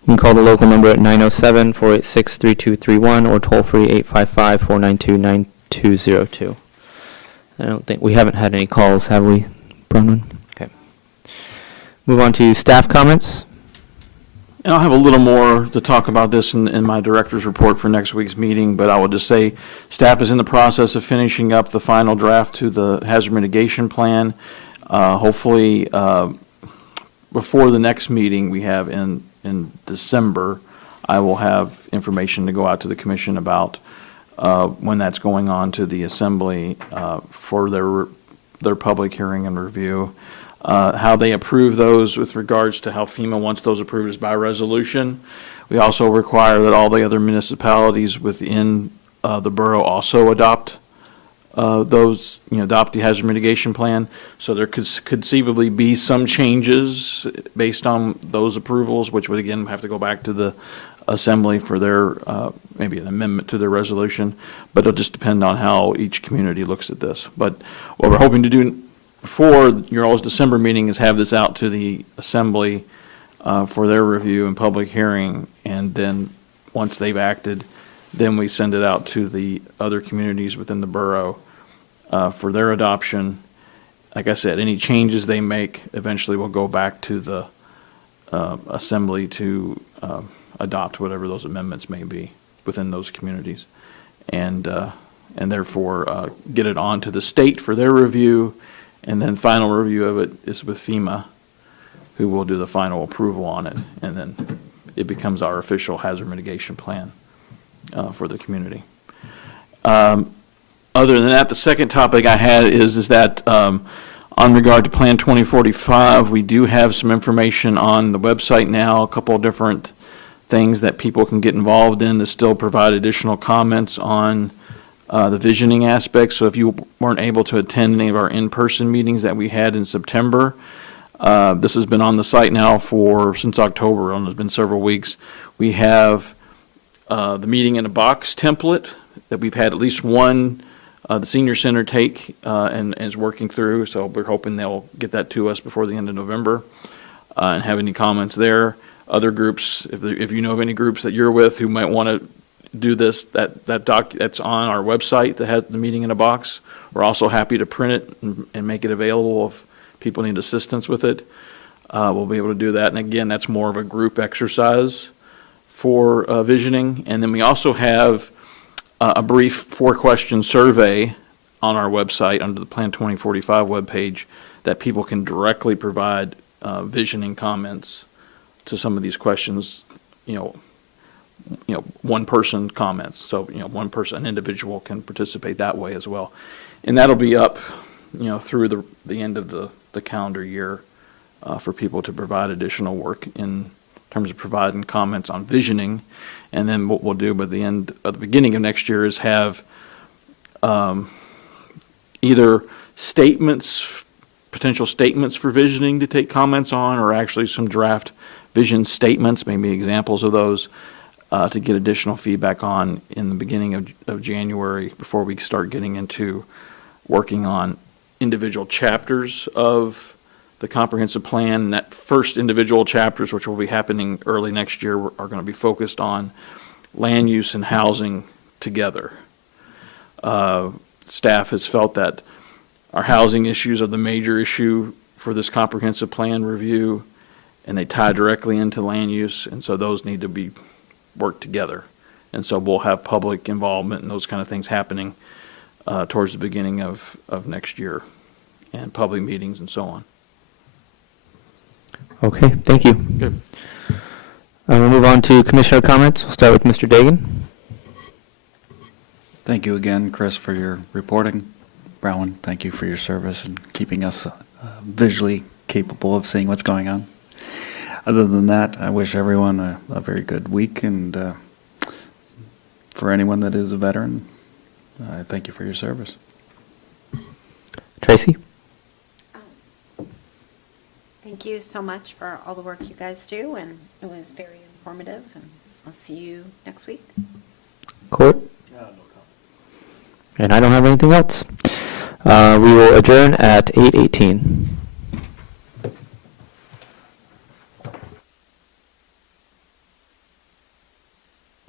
You can call the local number at 907-486-3231 or toll-free 855-492-9202. I don't think, we haven't had any calls, have we, Bronwyn? Okay. Move on to staff comments. And I'll have a little more to talk about this in my director's report for next week's meeting, but I will just say, staff is in the process of finishing up the final draft to the hazard mitigation plan. Hopefully, before the next meeting we have in December, I will have information to go out to the commission about when that's going on to the assembly for their public hearing and review. How they approve those with regards to how FEMA wants those approved is by resolution. We also require that all the other municipalities within the borough also adopt those, adopt the hazard mitigation plan. So there could conceivably be some changes based on those approvals, which would again have to go back to the assembly for their, maybe an amendment to their resolution. But it'll just depend on how each community looks at this. But what we're hoping to do before your all's December meeting is have this out to the assembly for their review and public hearing. And then once they've acted, then we send it out to the other communities within the borough for their adoption. Like I said, any changes they make eventually will go back to the assembly to adopt whatever those amendments may be within those communities. And therefore get it on to the state for their review. And then final review of it is with FEMA, who will do the final approval on it. And then it becomes our official hazard mitigation plan for the community. Other than that, the second topic I had is that on regard to Plan 2045, we do have some information on the website now, a couple of different things that people can get involved in to still provide additional comments on the visioning aspects. So if you weren't able to attend any of our in-person meetings that we had in September, this has been on the site now since October, and it's been several weeks. We have the meeting in a box template that we've had at least one the senior center take and is working through. So we're hoping they'll get that to us before the end of November and have any comments there. Other groups, if you know of any groups that you're with who might want to do this, that's on our website that has the meeting in a box. We're also happy to print it and make it available if people need assistance with it. We'll be able to do that. And again, that's more of a group exercise for visioning. And then we also have a brief 4-question survey on our website under the Plan 2045 webpage that people can directly provide visioning comments to some of these questions. One person comments. So, one person, an individual can participate that way as well. And that'll be up, through the end of the calendar year for people to provide additional work in terms of providing comments on visioning. And then what we'll do by the beginning of next year is have either potential statements for visioning to take comments on, or actually some draft vision statements, maybe examples of those, to get additional feedback on in the beginning of January before we start getting into working on individual chapters of the comprehensive plan. And that first individual chapters, which will be happening early next year, are going to be focused on land use and housing together. Staff has felt that our housing issues are the major issue for this comprehensive plan review, and they tie directly into land use, and so those need to be worked together. And so we'll have public involvement and those kind of things happening towards the beginning of next year, and public meetings and so on. Okay, thank you. Good. We'll move on to commissioner comments. We'll start with Mr. Dagan. Thank you again, Chris, for your reporting. Brown, thank you for your service and keeping us visually capable of seeing what's going on. Other than that, I wish everyone a very good week, and for anyone that is a veteran, I thank you for your service. Tracy? Thank you so much for all the work you guys do, and it was very informative, and I'll see you next week. Court? And I don't have anything else. We will adjourn at 8:18.